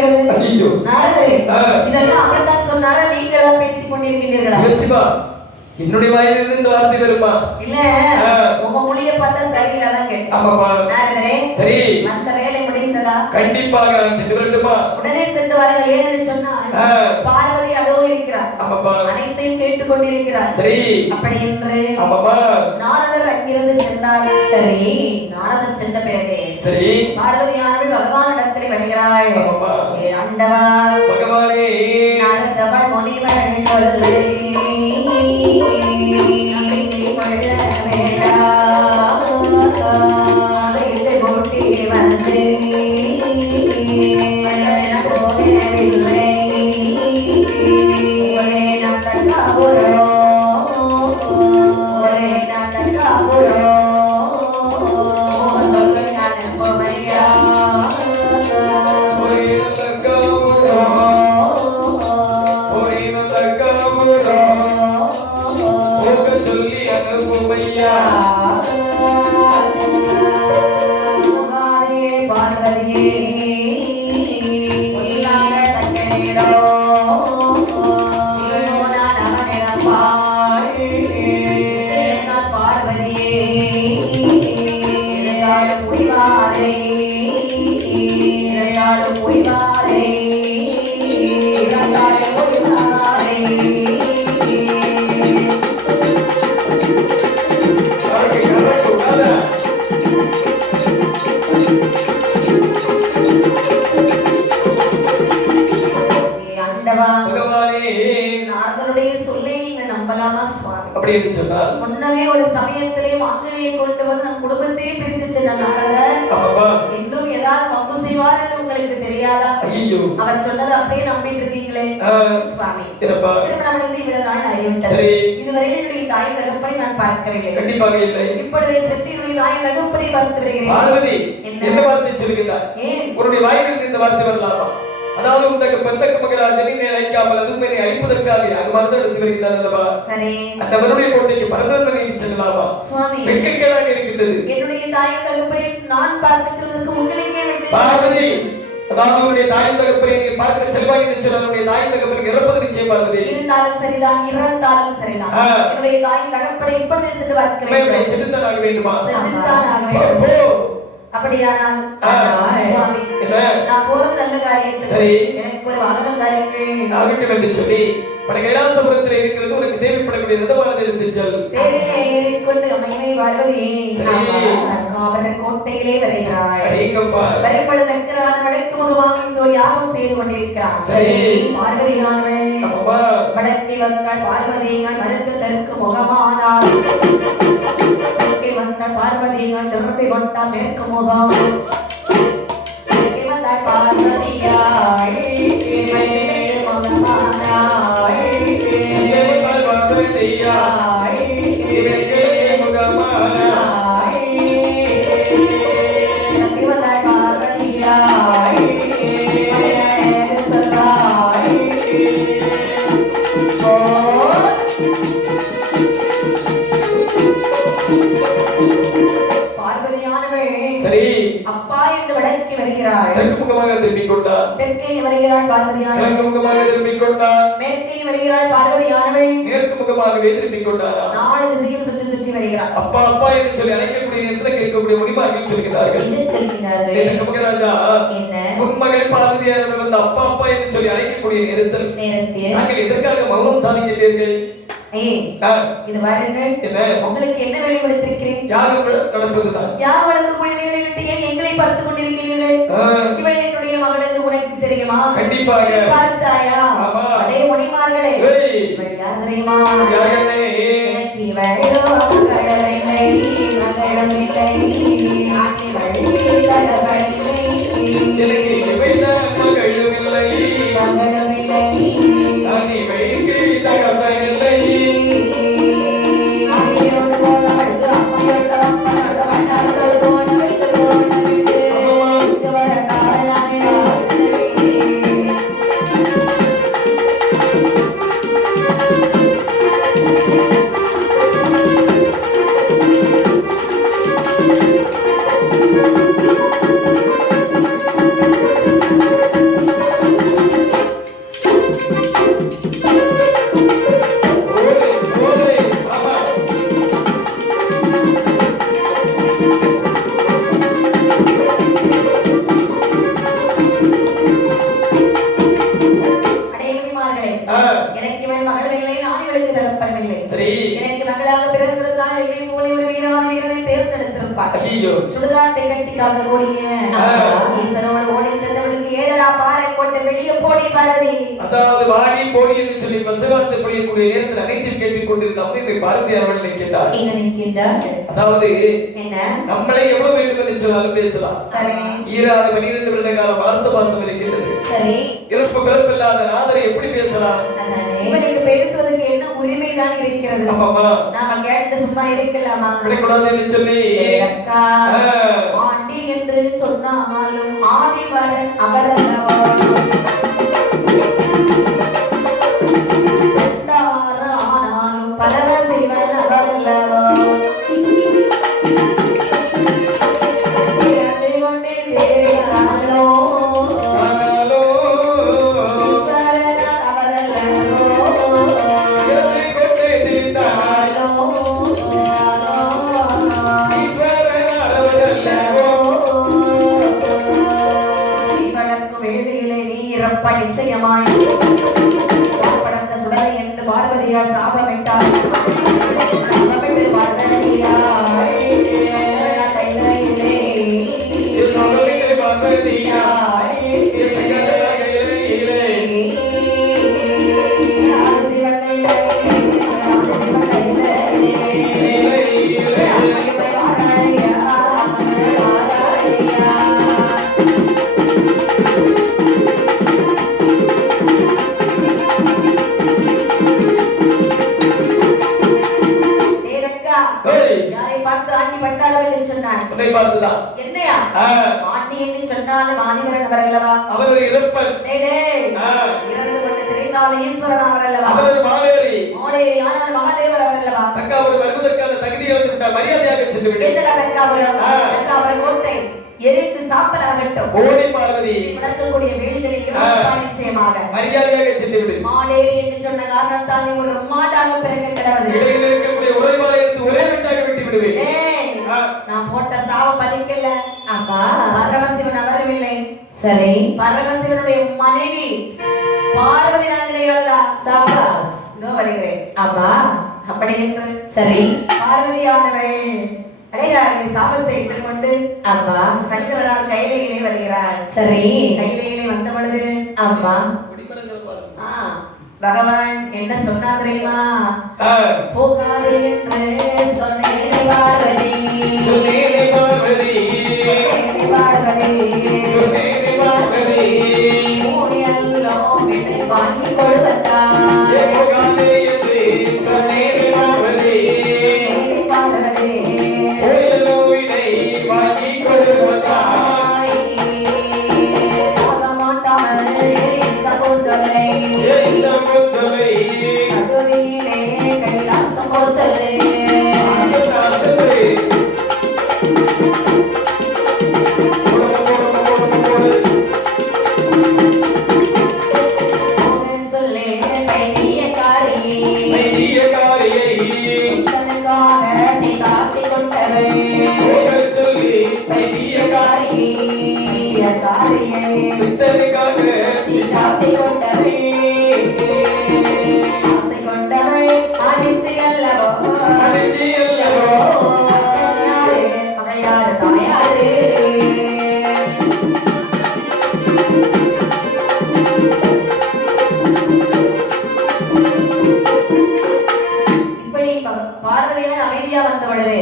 வருகிறது. ஐயோ நாரதரே, இதெல்லாம் அவர் தான் சொன்னாரா, நீங்களா பேசிக் கொண்டிருக்கிறீர்களா? சிவசிவா, என்னுடைய வாயிலிருந்து இந்த வார்த்தை வருமா? இல்ல, உங்க மொழிய பார்த்தா சரியில்லை தான் கேட்டேன். ஆமாப்பா. நாரதரே, சரி, அந்த வேலை முடிந்ததா? கண்டிப்பாக நான் சென்று வரட்டுமா? உடனே சென்று வாருங்கள். ஏன்னு சொன்னால் பார்வதி அதோ இருக்கிறார். ஆமாப்பா. அனைத்தையும் கேட்டுக் கொண்டிருக்கிறார். சரி, அப்படி என்று ஆமாப்பா, நாரதர் அங்கிருந்து சென்றார். சரி, நாரதர் சென்ற பிறகு சரி, பார்வதியானவள் பகவானிடத்தில் வருகிறாள். ஆமாப்பா. ஏ ஆண்டவா பகவானே, நாரதவள் முனிவன் சொல்லை முன்னமே ஒரு சமயத்திலே மாங்கனியை கொண்டு வந்து நம் குடும்பத்தையே பிரித்து சென்ற நாரதர் என்றும் ஏதாவது வம்பு செய்வார் என்று உங்களுக்கு தெரியாதா? அவர் சொன்னதை அப்படியே நம்பிட்டு இருக்கீங்களே சுவாமி. திருமணம் வந்து இவ்வளவு நாள் ஆகிவிட்டது. இதுவரை என்னுடைய தாய் தகப்பனை நான் பார்க்கவில்லை. கண்டிப்பாக இல்லை. இப்பொழுதே சென்று என்னுடைய தாய் தகப்பனை பார்த்து வருகிறேன். பார்வதி, என்ன வார்த்தை சொல்கிறார்? உன்னுடைய வாயிலிருந்து இந்த வார்த்தை வரலாமா? அதாவது உந்தக்கு பெந்தக்கு மகராஜனை நீ அழைக்காமல் அதுவும் என்னை அழிப்பதற்காக அனுமானத்தை எடுத்து வருகிறார் அல்லவா? சரி, அந்த வருடைய கோட்டைக்கு பரபிரம்மனை செல்லலாமா? சுவாமி, வெட்கக்கேடாக இருக்கின்றது. என்னுடைய தாய் தகப்பனை நான் பார்க்க செல்வதற்கு உங்களுக்கே வெட்கம். பார்வதி, அதாவது உன்னுடைய தாய் தகப்பனை நீ பார்க்க செல்வாய் என்று சொன்ன உன்னுடைய தாய் தகப்பனுக்கு இறப்பது நிச்சயம். பார்வதி, இருந்தாலும் சரிதான், இறந்தாலும் சரிதான். என்னுடைய தாய் தகப்பனை இப்பொழுதே சென்று பார்க்க வேண்டும். சென்றுதான் ஆக வேண்டுமா? சென்றுதான் ஆக வேண்டும். அப்படியானால் சுவாமி, நான் போறது நல்ல காரியத்தை. சரி, எனக்கு ஒரு வாகனம் தாருங்கள். ஆகட்டும் என்று சொல்லி கைலாசபுரத்தில் இருக்கிறது உனக்கு தேவைப்படக்கூடிய ரதமானது எடுத்து செல். தேரிலே ஏறிக்கொண்டு அமைமை பார்வதி காவலர் கோட்டையிலே வருகிறாள். வரும்பொழுது தக்கரான வடக்கு முகமாக இந்த யாகம் செய்து கொண்டிருக்கிறார். சரி, பார்வதியானவள் வடக்கே வந்தாள். பார்வதியான் வடக்கு தெற்கு முகமானாள். வந்தாள் பார்வதியான் திருப்பி கொண்டாள் மேற்கு முகம். வந்தாள் பார்வதியாள் அப்பா என்று வடக்கே வருகிறாள். தெற்கு முகமாக திரும்பிக் கொண்டார். தெற்கே வருகிறாள் பார்வதியானவள். கிழக்கு முகமாக திரும்பிக் கொண்டார். மேற்கே வருகிறாள் பார்வதியானவள். மேற்கு முகமாகவே திரும்பிக் கொண்டார். நாலு திசையும் சுற்றி சுற்றி வருகிறாள். அப்பா அப்பா என்று சொல்லி அழைக்கக்கூடிய நேரத்தில் கேட்கக்கூடிய முனிமார்கள் சொல்கிறார்கள். என்ன சொல்கிறார்கள்? எனக்கு மகராஜா, உன்மகள் பார்வதியானவள் வந்து அப்பா அப்பா என்று சொல்லி அழைக்கக்கூடிய நேரத்தில் நாங்கள் எதற்காக மௌனம் சாதிக்கிறீர்கள்? இது பாருங்கள், உங்களுக்கு என்ன வேலை கொடுத்திருக்கிறேன்? யார் நடப்பதுதான்? யார் வளர்க்கக்கூடிய வேலை விட்டு ஏன் எங்களை பார்த்து கொண்டிருக்கிறீர்கள்? இவள் என்னுடைய மகள் என்று உனக்கு தெரியுமா? கண்டிப்பாக பார்த்தாயா? அடே முனிமார்களே, இவள் யார் தெரியுமா? எனக்கு இவளோ கடவில்லை, மகளும் இல்லை, நான் இவள் தகவலில்லை, எனக்கு இவள் மகளும் இல்லை, மகளும் இல்லை, நான் இவளுக்கு தகவலில்லை. ஐயோ சுடுகாட்டை கட்டி காக்கக்கூடிய ஈஸ்வரோடு ஓடி சென்றவளுக்கு ஏதடா பாறை போட்டு வெளியே போடி பார்வதி. அதாவது வாடி போடி என்று சொல்லி பசுவார்த்தை புரியக்கூடிய நேரத்தில் அனைத்தையும் கேட்டுக் கொண்டிருந்த அம்மை பார்வதி அவர்கள் நிற்கின்றார். அதாவது என்ன நம்மளை எவ்வளவு வேண்டும் என்று சொன்னாலும் பேசலாம். சரி 12 வருட காலம் வார்த்த பாசம் இருக்கின்றது. சரி இறப்பு பிறப்பில்லாத நாதரை எப்படி பேசலாம்? இவனுக்கு பேசுவதற்கு என்ன உரிமை தான் இருக்கிறது? ஆமாமா நாம கேட்டு சும்மா இருக்கலாமா? விடக்கூடாது என்று சொல்லி அக்கா ஆண்டி என்று சொன்னாலும் ஆதிவரன் அவரல்லவா ஆனாலும் பரவ செய்வன் அவரல்லவா நிச்சயமாய் படத்த சுடலை என்று பார்வதியார் சாபமிட்டார். சாபமிட்டு பார்வதியார் கையிலே யாரை பார்த்து ஆண்டி பட்டார்கள் என்று சொன்னார். உன்னை பார்த்துதான். என்னையா ஆண்டி என்று சொன்னாலும் ஆதிவரன் அவரல்லவா? அவர் ஒரு இறப்பன். இறந்து கொண்டு தெரிந்தாலும் ஈஸ்வரன் அவரல்லவா? அவர் மாலேரி. மாலேரி ஆனால் மகாதேவர் அவரல்லவா? தக்காபுரம் வருவதற்கான தகுதி இழந்து விட்டார். மரியாதையாக சென்று விட்டார். என்னடா தக்காபுரம்? தக்காபுரம் கோட்டை எரிந்து சாம்பலாகட்டும். ஓடி பார்வதி நடக்கக்கூடிய வேல்களை இருப்பான் நிச்சயமாக. மரியாதையாக சென்று விடு. மாலேரி என்று சொன்ன காரணத்தால் நீ ஒரு மாட்டாக பிறக்க கிடவது. இடையில இருக்கக்கூடிய உரைமாலை எடுத்து ஒரே விட்டாக விட்டு விடுவேன். நான் போட்ட சாபம் பலிக்கல. அப்பா பரமசிவன் அவரவில்லை. சரி பரமசிவனுடைய மனைவி பார்வதி நான் கிடையாதா? சபாஸ் இதோ வருகிறேன். அப்பா அப்படி என்று சரி பார்வதியானவள் அலையாரி சாபத்தை இட்டுக்கொண்டு அப்பா சங்கரனார் கையிலே வருகிறார். சரி கையிலே வந்த பொழுது அப்பா பகவான் என்ன சொன்னா தெரியுமா? போகாதே என்று சொன்னேன் பார்வதி. சொன்னேன் பார்வதி. பார்வதி சொன்னேன் பார்வதி. மூடியல்லோ வினை வாங்கி கொடுவதா? போகாதே என்று சொன்னேன் பார்வதி. பார்வதி ஓடியல்லோ வினை வாங்கி கொடுவதா? போக மாட்டாமல் இந்த கூச்சலை இந்த கூச்சலை கதுவிலே கைலாசம் கூச்சலை ஆசை சொல்லி கைதிய காரியை காசி கொண்டவை சொல்லி காரியை காசி கொண்டவை ஆசை கொண்டவை ஆதிச்சி அல்லவோ மகையாறு தாயாரு இப்படி பார்வதியால் அமைதியா வந்த பொழுது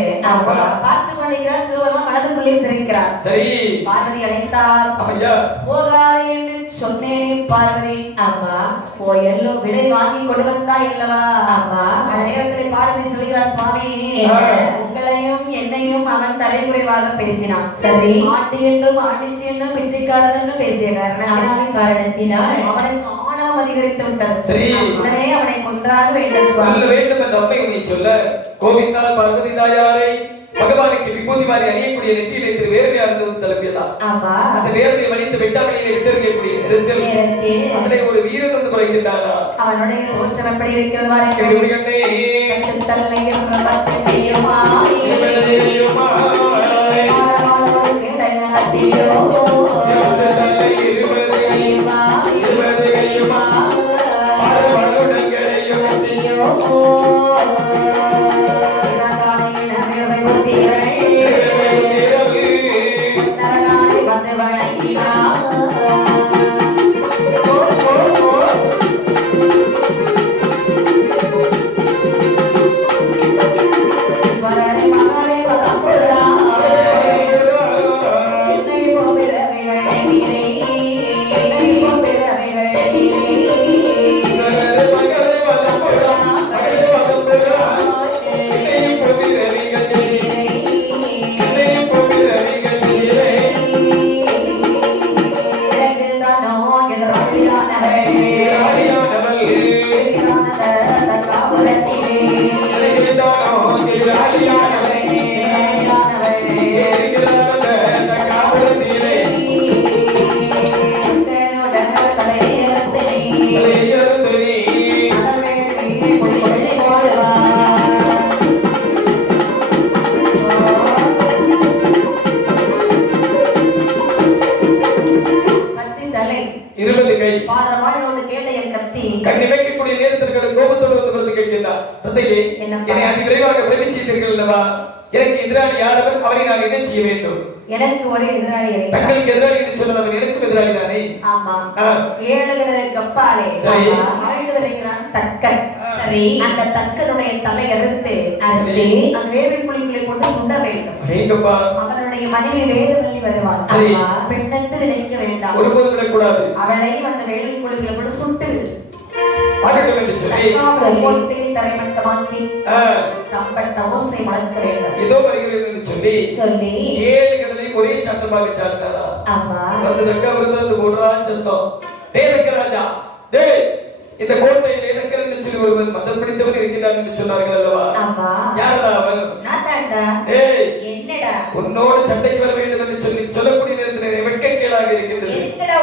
பார்த்து கொண்டிருக்கிறார். சிவபெருமான் மனதுக்குள்ளே சிரிக்கிறார். சரி பார்வதி அழைத்தார். ஐயா போகாதே என்று சொன்னேனே பார்வதி. அப்பா போயல்லோ விடை வாங்கி கொண்டு வந்தாய் அல்லவா? அப்பா அந்த நேரத்தில் பார்வதி சொல்கிறார், சுவாமி உங்களையும் என்னையும் அவன் தலைமுறைவாக பேசினான். சரி ஆண்டி என்றும் ஆண்டிச்சி என்றும் பிச்சைக்காரன் என்றும் பேசிய காரணத்தினால் அவனுக்கு ஆணவம் அதிகரித்து விட்டது. சரி உடனே அவனை கொன்றாக வேண்டும் சொல்ல சுவாமி. வேண்டும் என்ற அம்மை உன்னை சொல்ல கோவிந்தால் பார்வதி தாயாரை பகவானுக்கு விபூதி மாறி அணியக்கூடிய நெற்றியிலே திரு வேர்வையா இருந்து தலைப்பியதான். அப்பா அந்த வேர்வை வலித்து வெட்டாமணியிலே விட்டிருக்கக்கூடிய நேரத்தில் அதிலே ஒரு வீரன் வந்து குறைக்கின்றானா? அவனுடைய தோற்றம் எப்படி இருக்கிறது பாருங்கள். கண்டு தலை 20 கை பாரவாளோடு கேளைய கத்தி கண்ணிமைக்கக்கூடிய நேரத்திற்கு கோபத்தோடு வந்து வந்து கேட்கிறார். தந்தையே, என்னை அதி விரைவாக பிரமிச்சீர்கள் அல்லவா? எனக்கு எதிராளி யாரவர், அவரை நான் என்ன செய்ய வேண்டும்? எனக்கு ஒரே எதிராளி இருக்கிறார். தங்களுக்கு எதிராளி என்று சொன்னவன் எனக்கும் எதிராளி தானே? ஆமா. 7 கடலுக்கு அப்பாலே வாழ்ந்து வருகிறான் தக்கன். சரி. அந்த தக்கனுடைய தலை அறுத்து அந்த வேள்விக்குழிக்குள்ளே போட்டு சுட வேண்டும். எங்கப்பா? அவனுடைய மனைவி வேதவள்ளி வருவாள். சரி. பெண்ணென்று நினைக்க வேண்டாம், ஒருபோதும் விடக்கூடாது. அவளையும் அந்த வேள்விக்குழிக்குள்ளே போட்டு சுட்டு ஆகட்டும் என்று சொல்லி போட்டு தரைமட்டமாக்கி கம்பட்ட ஓசை வளர்க்க வேண்டும். இதோ வருகிறேன் என்று சொல்லி 7 கடலை ஒரே சத்தமாக சாடினாரா? வந்து தக்க விருது ஓடுறான் சத்தம். டேய் தக்கராஜா, டேய், இந்த கோட்டையில் ஏதக்கர் என்று சொல்லி ஒருவன் மதம் பிடித்தவன் இருக்கிறான் என்று சொன்னார்கள் அல்லவா? யாரடா அவன்? டேய், என்னடா உன்னோடு சண்டைக்கு வர வேண்டும் என்று சொல்லி சொல்லக்கூடிய நேரத்தில் வெட்கக்கேடாக இருக்கின்றது.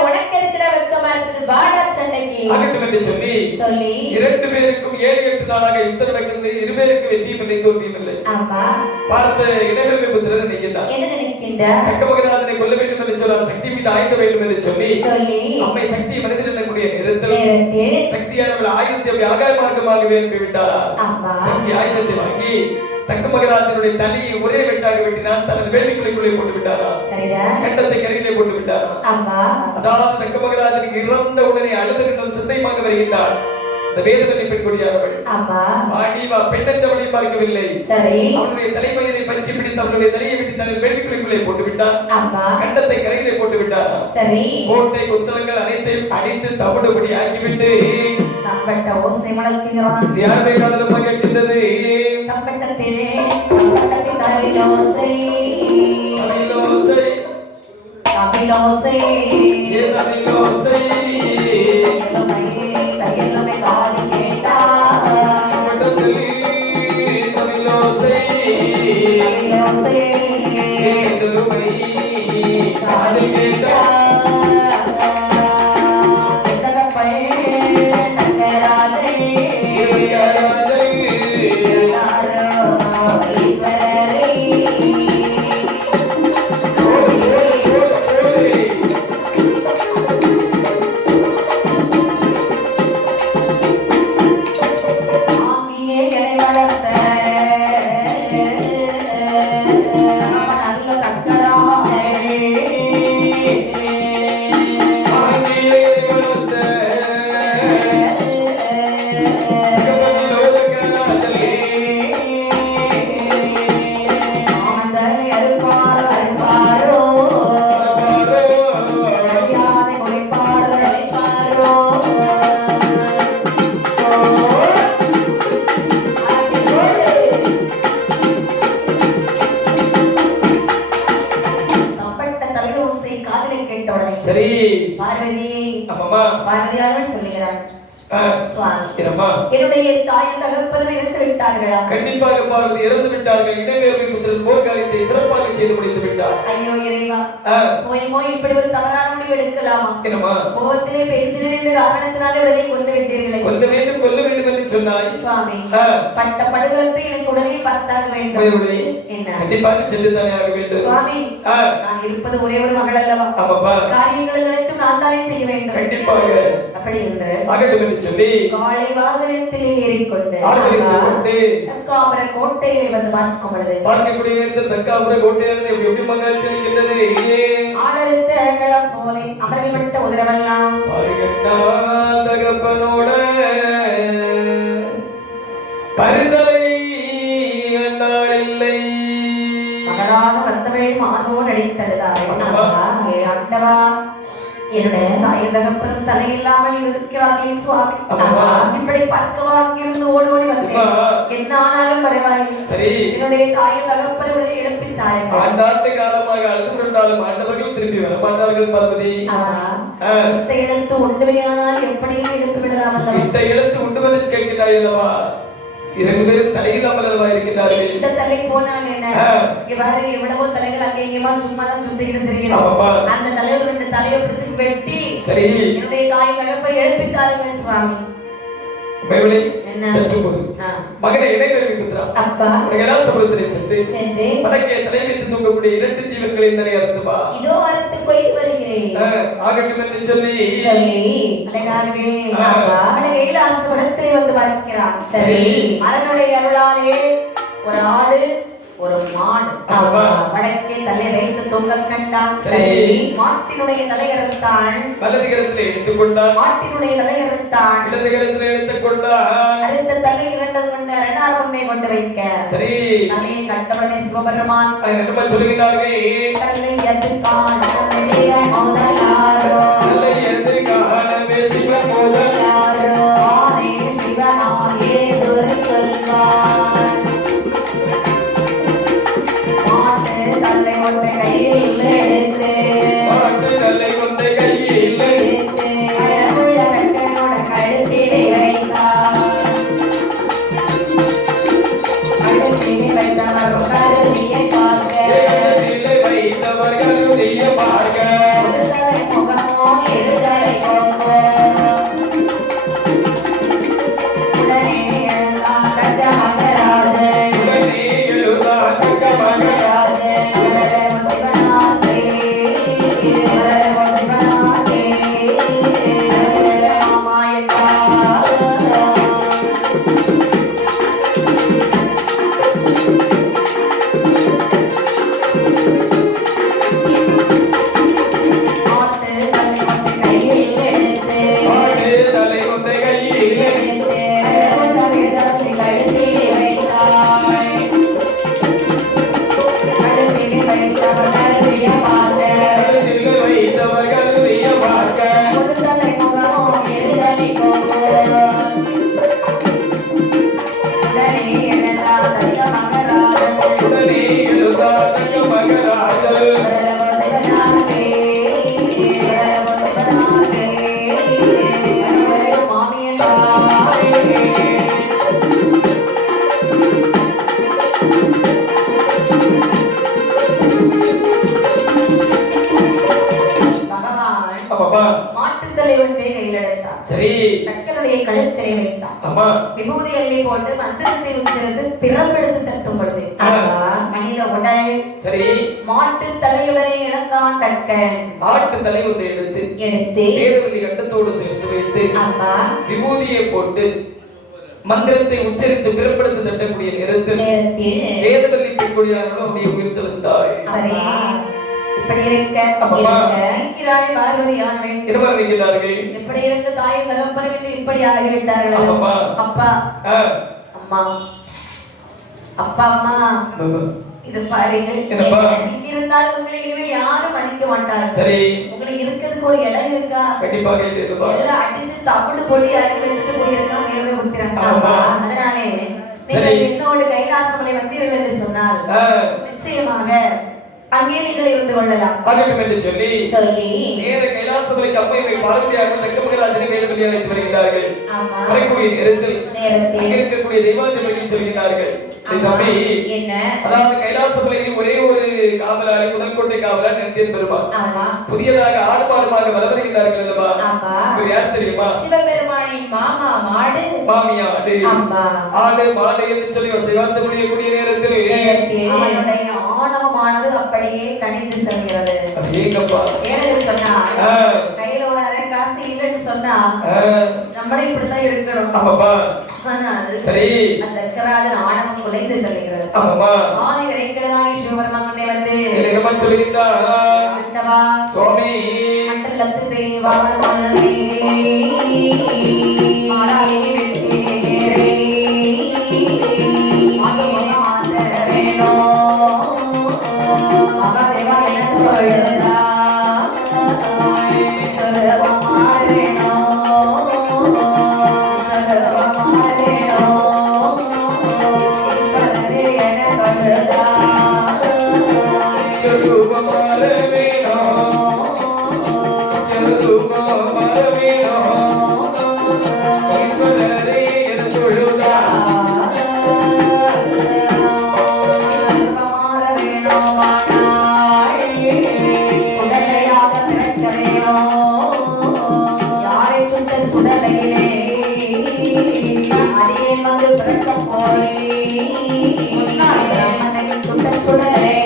உனக்கு எதுக்குடா வெட்கமா இருக்குது? வாடா சண்டைக்கு. ஆகட்டும் என்று சொல்லி 2 பேருக்கும் 7-8 நாளாக யுத்தம் நடக்கிறது. 2 பேருக்கு வெற்றியும் இல்லை, தோல்வியும் இல்லை. பார்த்த இடமிருமை புத்திரன் நினைக்கின்றார். என்ன நினைக்கின்றார்? தக்க மகராஜனை கொல்ல வேண்டும் என்று சொன்னார். சக்தி மீது ஆய்ந்த வேண்டும் என்று சொல்லி அம்மை சக்தி மனிதன் என்னக்கூடிய நேரத்தில் சக்தியானவள் ஆயுதத்தை அப்படி ஆகாய மார்க்கமாகவே அனுப்பிவிட்டாரா? சக்தி ஆயுதத்தை வாங்கி தக்க மகராஜனுடைய தலையை ஒரே வெட்டாக வெட்டினான். தனது வேள்விக்குள்ளைக்குள்ளே போட்டு விட்டாரா? கண்டத்தை கரையிலே போட்டு விட்டாரா? அதாவது தக்க மகராஜனுக்கு இறந்த உடனே அழுது கிண்டம் சித்தைமாக வருகின்றார். இந்த வேதவள்ளி பெண்கொடியானவள் பெண் என்றவளை பார்க்கவில்லை. அவனுடைய தலைமயிரை பற்றி பிடித்து அவனுடைய தலையை வெட்டி தனது வேள்விக்குள்ளைக்குள்ளே போட்டு விட்டார். கண்டத்தை கரையிலே போட்டு விட்டாரா? கோட்டை குத்தலங்கள் அனைத்தையும் அடித்து தவிடுபடி ஆக்கிவிட்டு தம்பட்ட ஓசை வளர்க்கிறான். யாருமே காதலமாக கேட்கின்றது. தம்பட்டத்திலே தம்பட்டத்தை தவிலோசை தவிலோசை தவிலோசை தவிலோசை தையலமே காது கேட்டா தம்பட்டத்திலே தவிலோசை தவிலோசை தவிலோசை காது கேட்டா சரி. பார்வதியார்கள் சொல்லுகிறார், சுவாமி, என்னுடைய தாய் தகப்பனும் இறந்து விட்டார்களா? கண்டிப்பாக பார்வதி இறந்து விட்டார்கள். இடைவேளை புத்திரன் போர்க்காலத்தை சிறப்பாக செய்து முடித்து விட்டார். ஐயோ இறைவா, போய் இப்படி ஒரு தவறான முடிவு எடுக்கலாமா? என்னமா கோபத்திலே பேசினேன் என்ற காரணத்தினாலே உடனே கொண்டு விட்டீர்களே. கொல்ல வேண்டும் என்று சொன்னாய். சுவாமி, பட்ட படுகளத்தை எனக்கு உடனே பார்த்தாக வேண்டும். என்ன? கண்டிப்பாக செல்லுதானே ஆக வேண்டும். சுவாமி, நான் இருப்பது ஒரே ஒரு மகள் அல்லவா? ஆமாப்பா. காரியங்களை அனைத்தும் நான் தானே செய்ய வேண்டும். கண்டிப்பாக. அப்படி என்று ஆகட்டும் என்று சொல்லி காலை வாகனத்திலே ஏறிக்கொண்டு தக்காபுர கோட்டையை வந்து பார்க்கும் பொழுது பார்க்கக்கூடிய நேரத்தில் தக்காபுர கோட்டையானது எப்படி மகிழ்ச்சி இருக்கின்றது. ஆடலித்த களம் போலே அமர்விப்பட்ட உதரவெல்லாம் தகப்பனோட பரிந்தலை கண்டாளில்லை. மகளாக வந்தவள் மார்போடு அடித்தழுதாள். ஆண்டவா, என்னுடைய தாய் தகப்பனும் தலையில்லாமல் இருக்கிறார்களே சுவாமி, இப்படி பக்கவா அங்கிருந்து ஓடி வந்தேன். என்ன ஆனாலும் பரவாயில்லை. சரி, என்னுடைய தாய் தகப்பனை இழப்பித்தார்கள். ஆண்டாண்டு காலமாக அழுது கொண்டாலும் ஆண்டவர்கள் திரும்பி வர மாட்டார்கள். பார்வதி, இந்த எழுத்து உண்டுமையானால் எப்படியும் எழுத்து விடலாம். இந்த எழுத்து உண்டுமென்று கேட்கிறாய் அல்லவா? 2 பேரும் தலையில்லாமல் அல்லவா இருக்கின்றார்கள். இந்த தலை போனால் என்ன? இவ்வாறு எவ்வளவோ தலைகள் அங்கே இங்கேமா சும்மா தான் சுத்திக்கிட்டு தெரியும். அந்த தலைவர் 2 தலையை பிடிச்சு வெட்டி சரி என்னுடைய தாய் தகப்பை எழுப்பித்தார்கள் சுவாமி. மேவலி என்ன? சற்று போது மகனை இடைவெளி புத்திரா அப்பா கைலாசபுரத்திலே சென்று சென்று வடக்கே தலை வைத்து தூங்கக்கூடிய 2 ஜீவன்களை இந்த அறுத்து வா. இதோ அறுத்து கொண்டு வருகிறேன் ஆகட்டும் என்று சொல்லி அழகாகவே அப்பா கைலாசபுரத்திலே வந்து பார்க்கிறார். சரி. அரணுடைய அருளாலே ஒரு ஆடு ஒரு மாடு ஆமா. வடக்கே தலை வைத்து தொங்க கண்டான். சரி. மாட்டினுடைய தலை அறுத்தான். வலது கரத்திலே எடுத்துக்கொண்டார். மாட்டினுடைய தலை அறுத்தான். இடது கரத்திலே எடுத்துக்கொண்டார். அறுத்த தலை இரண்டும் கொண்டு இரண்டார் கொண்டே கொண்டு வைக்க சரி. தலையை கட்டவனே சிவபெருமான் என்ன சொல்கிறார்கள்? தலை எதுக்கான முதலாரோ தலை எதுக்கான சிவன் முதலாரோ ஆனே சிவனாயே துரை சொல்வார். மாட்டு தலை கொண்டு கையில் எடுத்து மாட்டு தலை கொண்டு கையில் எடுத்து உள்ள வெட்டனோட கழுத்திலே வைத்தார். கழுத்திலே வைத்தவர் கருதியை பார்க்க கழுத்திலே வைத்தவர் கருதியை பார்க்க ஒருதலை முகமோ இருதலை கொம்போ உடனே எழுந்தான் கஜ மகராஜன். உடனே எழுந்தார் தக்க மகராஜன். வளரவ சிவனாகே வளரவ சிவனாகே மாமாயக்கா மாட்டு தலை கொண்டு கையில் எடுத்து மாட்டு தலை கொண்டு கையில் எடுத்து கழுத்திலே வைத்தாள். கழுத்திலே வைத்தவர் கருதியை பார்க்க கழுத்திலே வைத்தவர் கருதியை பார்க்க ஒருதலை முகமோ இருதலை கொம்போ உடனே எழுந்தான் தக்க மகராஜன். உடனே எழுந்தார் தக்க மகராஜன். வளரவ சிவனாகே வளரவ சிவனாகே வளரவ மாமியனாகே. பகவான் அப்பா மாட்டுத் தலைவன் கையில் எடுத்தான். சரி. தக்கனுடைய கழுத்திலே வைத்தான். அம்மா விபூதி அள்ளி போட்டு மந்திரத்தை உச்சரித்து பிறப்பெடுத்து தட்டும் பொழுது மனித உடல் சரி. மாட்டு தலையுடனே இழந்தான் தக்கன். ஆட்டு தலை ஒன்றை எடுத்து எடுத்து வேதவல்லி கண்டத்தோடு சேர்த்து வைத்து அப்பா விபூதியை போட்டு மந்திரத்தை உச்சரித்து பிறப்படுத்தி தட்டக்கூடிய நேரத்தில் நேரத்தில் வேதவல்லி பெண்கொடியானவள் அப்படியே உயிர்த்தெழுந்தாள். சரி இப்படி இருக்க அப்பா இருக்கிறாய் பார்வதியானவள். இருவர் நிற்கிறார்கள். இப்படி இருந்த தாயும் தகப்பனும் என்று இப்படி ஆகிவிட்டார்கள். அப்பா அப்பா அம்மா அப்பா அம்மா இது பாருங்கள். என்னப்பா? இருந்தால் உங்களை இனிமேல் யாரும் மதிக்க மாட்டார்கள். சரி. உங்களுக்கு இருக்கிறதுக்கு ஒரு இடம் இருக்கா? கண்டிப்பாக இருக்குப்பா. எல்லாம் அடிச்சு தப்புடு போட்டு அடிச்சு வச்சுட்டு போயிருக்கான் தேவனை புத்திரன். ஆமா. அதனாலே சரி. நீங்கள் என்னோடு கைலாசமலை வந்தீர்கள் என்று சொன்னால் நிச்சயமாக அங்கே நீங்கள் இருந்து கொள்ளலாம். ஆகட்டும் என்று சொல்லி சொல்லி நேர கைலாசமலைக்கு அம்மையை பார்வதியாக லக்கமகராஜனை வேலுமணி அழைத்து வருகிறார்கள். ஆமா வரக்கூடிய நேரத்தில் நேரத்தில் அங்கே இருக்கக்கூடிய தெய்வாதிபதிகள் சொல்கிறார்கள், தம்பி என்ன அதாவது கைலாசமலையில் ஒரே ஒரு காவலாளி முதல் கோட்டை காவலர் நந்தியன் பெருமாள் ஆமா புதியதாக ஆடு மாடுமாக வர வருகிறார்கள் அல்லவா? ஆமா இவர் யார் தெரியுமா? சிவபெருமானின் மாமா மாடு மாமியாடு. ஆமா ஆடு மாடு என்று சொல்லி சிவார்த்த முடியக்கூடிய நேரத்தில் அவனுடைய ஆணவமானது அப்படியே தனிந்து செல்கிறது. ஏங்கப்பா ஏனென்று சொன்னா கையில ஒரு அரை காசு இல்லைன்னு சொன்னா நம்மளே இப்படித்தான் இருக்கணும். ஆமாப்பா ஆனால் சரி அந்த கராஜன் ஆணவம் குலைந்து செல்கிறது. ஆமாப்பா ஆதிகரை கிழவாகி சிவபெருமான் முன்னே வந்து என்னமா சொல்லிட்டார்? ஆண்டவா சுவாமி மண்டலத்து தேவாரே சுடலையிலே சுடலை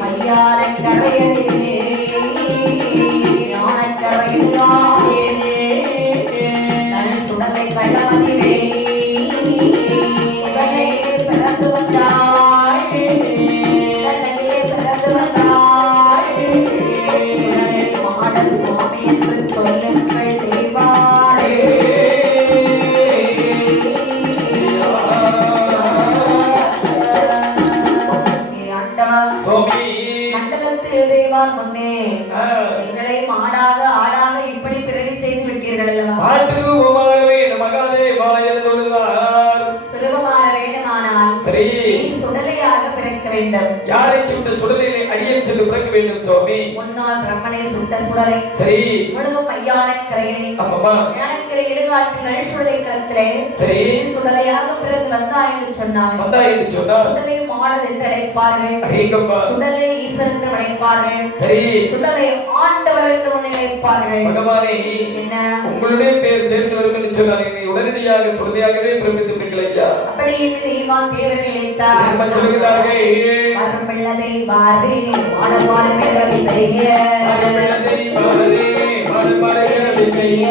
மையான கரையலே ஞான கரையாலே தன் சுடலை பழமதிலே சுடலை பிறந்து வந்தாள் சுடலையே பிறந்து வந்தாள் சுடலை மாட சுவாமி என்று சொல்லுங்கள் தேவாரே தேவான் முன்னே எங்களை மாடாக ஆடாக இப்படி பிறவி செய்து விட்டீர்கள் அல்லவா? சுலபமான வேண்டுமானால் சரி சுடலையாக பிறக்க வேண்டும். யாரை சுட்ட சுடலையை அடியேன் சென்று பிறக்க வேண்டும் சுவாமி. முன்னால் பிரம்மனை சுட்ட சுடலை சரி முழுதும் மையான கரையிலே ஞானக்கரை இடுகாட்டில் நழிசுடலை களத்திலே சரி சுடலையாக பிறந்து வந்தாய் என்று சொன்னார். சுடலை மாடல் என்று அழைப்பார்கள். சுடலை ஈசன் என்று அழைப்பார்கள். சரி சுடலை ஆண்டவர் என்று அழைப்பார்கள். பகவானே என்ன உங்களுடைய பேர் சேர்ந்து வரும் என்று சொன்னால் என்னை உடனடியாக சுடலையாகவே பிறப்பித்து விடுங்கள் ஐயா. அப்படி என்று தெய்வான் தேவர்கள் என்ன சொல்கிறார்கள்? வரும் பிள்ளதை வாரே மாடமாறு பிறவி செய்ய பிள்ளதை வாரே மாடமாறு பிறவி செய்ய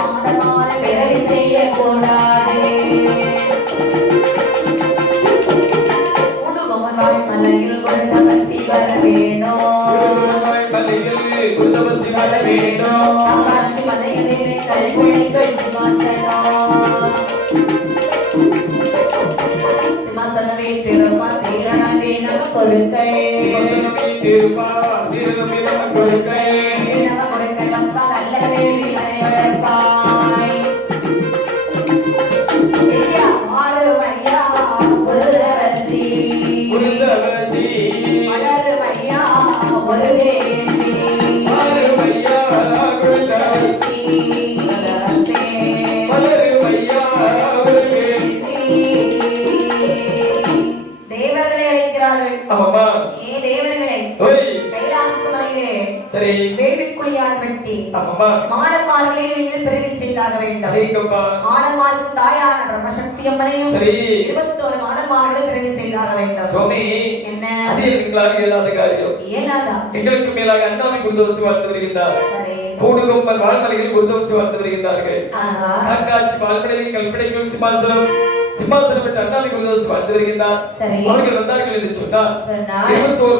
மாடமாறு பிறவி செய்ய கூடாது. உடுகமனாய் மலையில் குருதவசி வர வேணும். குருதவசி வர வேணும். காமாட்சி மலையிலே கல்விழிகள் சிவாசனம் சிவாசனமே திருமால் தீரணமே நம பொருட்கள் சிவாசனமே திருமால் தீரணமே நம பொருட்கள் நம பொருட்கள் பக்தா நல்ல வேலி அனைவரப்பாய் ஐயா ஆறு ஐயா குருதவசி குருதவசி மலர் ஐயா ஒரு வேலி ஆறு ஐயா குருதவசி மலர் ஐயா ஒரு வேலி. தேவர்களை அழைக்கிறார்கள். ஆமாமா ஏ தேவர்களே ஓய் கைலாச மலையிலே சரி வேள்விக்குழியார் வெட்டி ஆமாமா மாடன்மார்களை நீங்கள் பிறவி செய்தாக வேண்டும். அதேங்கப்பா மாடன்மாருக்கு தாயான பிரம்மசக்தி அம்மனையும் சரி 21 மாடன்மார்களை பிறவி செய்தாக வேண்டும். சுவாமி என்ன அது எங்களால் இயலாத காரியம். ஏனாதா எங்களுக்கு மேலாக அண்ணாமி குருதவசி வாழ்ந்து வருகின்றார். சரி கூடுகொம்பன் வாழ்மலையில் குருதவசி வாழ்ந்து வருகின்றார்கள். ஆஹா காக்காட்சி வாழ்மலையில் கல்பனைகள் சிம்மாசனம் சிம்மாசனம் விட்டு அண்ணாமி குருதவசி வாழ்ந்து வருகின்றார். சரி அவர்கள் வந்தார்கள் என்று சொன்னார் 21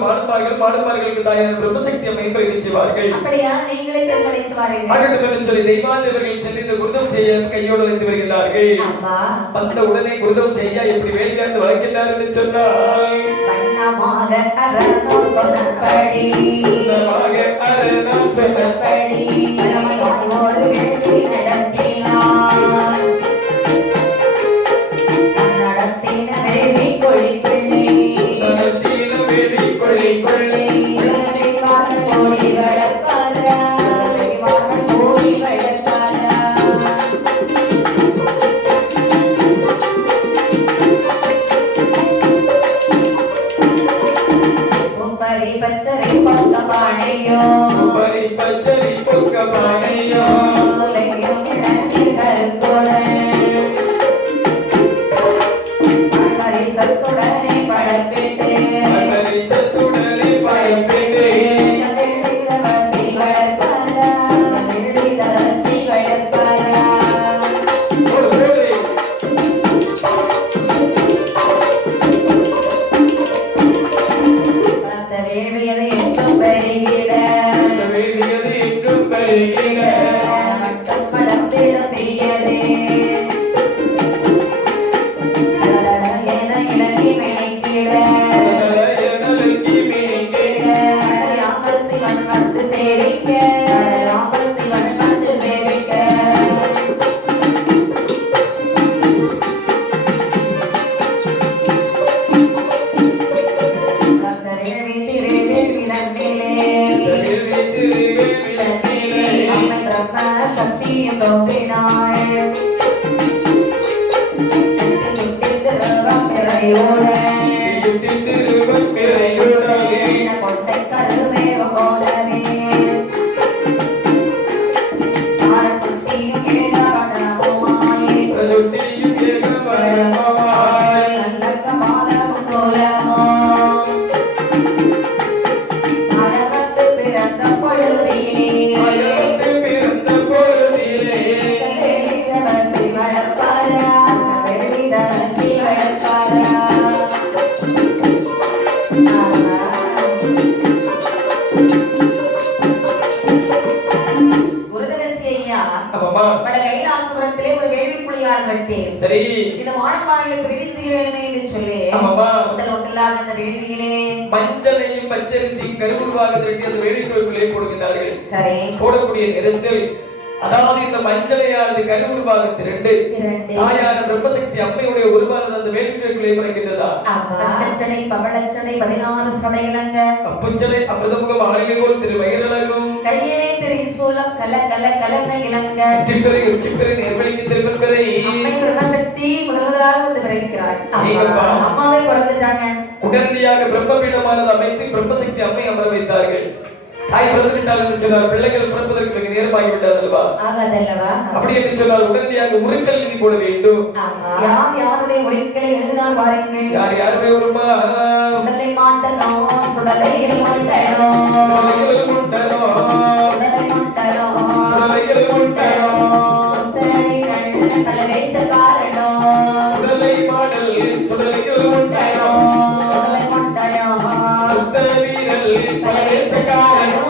மாடன்மார்களுக்கு தாயான பிரம்மசக்தி அம்மை பிறகு செய்வார்கள். அப்படியா நீங்களே சென்று அழைத்து வாருங்கள். ஆகட்டும் என்று சொல்லி தெய்வாதேவர்கள் சென்று இந்த குருதவசியை கையோடு அழைத்து வருகிறார்கள். அம்மா வந்த உடனே குருதவசியா எப்படி வேள்வியாந்து வளர்க்கின்றார் என்று சொன்னால் வண்ணமாக அரணோ சொன்னபடி அரணோ சொன்னபடி ஒரு வேள்வி நடத்தினார். நடத்தின வேள்வி கொள்ளிக்குள்ளே உலகை வாழ கோடி வளர்ப்பாரா கோடி வளர்ப்பாரா உப்பரி பச்சரை பொங்க பானையோ பச்சரி பொங்க பானையோ உலகிலும் இளநீர் கருத்துடன் சத்துடனே பழப்பிட்டு சத்துடனே பழப்பிட்டு வசி வளர்ப்பாரா வசி வளர்ப்பாரா அந்த வேள்வியதை எங்கும் பெருகிட மட்டும் படத்திடம் தீயதே என இலங்கி மெய்க்கிட யாமல் சிவன் வந்து சேவிக்க யாமல் சிவன் வந்து சேவிக்க அந்த வேள்வி திருவேள்வி நன்மையிலே அம்மன் பிரம்ம சக்தியும் தோன்றினாள். கொட்டை கருவேவ போலவே சுத்தியும் கேட்டவனமாயே நல்ல மாதமும் சோழ வட கைலாசபுரத்திலே ஒரு வேள்விக்குழியால் வெட்டேன். சரி. இந்த வானப்பாறைகளை பிரீதி செய்ய வேண்டுமே என்று சொல்லி முதலாக அந்த வேள்வியிலே மஞ்சளையும் பச்சரிசியும் கருவுருவாக திரட்டி அந்த வேள்விக்குழிக்குள்ளே போடுகிறார்கள். சரி. போடக்கூடிய நேரத்தில் அதாவது இந்த மஞ்சளையானது கருவுருவாக திரண்டு தாயான பிரம்மசக்தி அம்மையுடைய உருவானது அந்த வேள்விக்குழிக்குள்ளே பிறக்கின்றதா? பச்சனை பவளச்சனை 16 சடையிலங்க அப்புச்சனை அமிர்தமுகம் ஆளுமை போல் திரு வயிறழகும் கையிலே திரிசூலம் கல கல கலன இலங்க சிப்பிரை உச்சிப்பிரை நேர்வழிக்கு திருப்பெரும்பரை அம்மை பிரம்மசக்தி முதலாக வந்து பிறக்கிறாள். அம்மாவே பிறந்துட்டாங்க. உடனடியாக பிரம்மபீடமானது அமைத்து பிரம்மசக்தி அம்மை அமர வைத்தார்கள். தாய் பிறந்து விட்டால் என்று சொன்னால் பிள்ளைகள் பிறப்பதற்கு மிக நேரமாகி விட்டதல்வா? அப்படி என்று சொன்னால் உடனடியாக உருக்கல் நிதி போட வேண்டும். யார் யாருடைய உரைக்களை எழுதினால் பாருங்கள். யார் யாருடைய உருமா சுடலை மாட்டனோ சுடலை மாட்டனோ சுடலை மாட்டனோ சுடலை மாட்டனோ கலவேச காரணோ சுடலை மாடல் சுடலை மாட்டனோ சுடலை மாட்டனோ சுத்தல வீரல் கலவேச காரணோ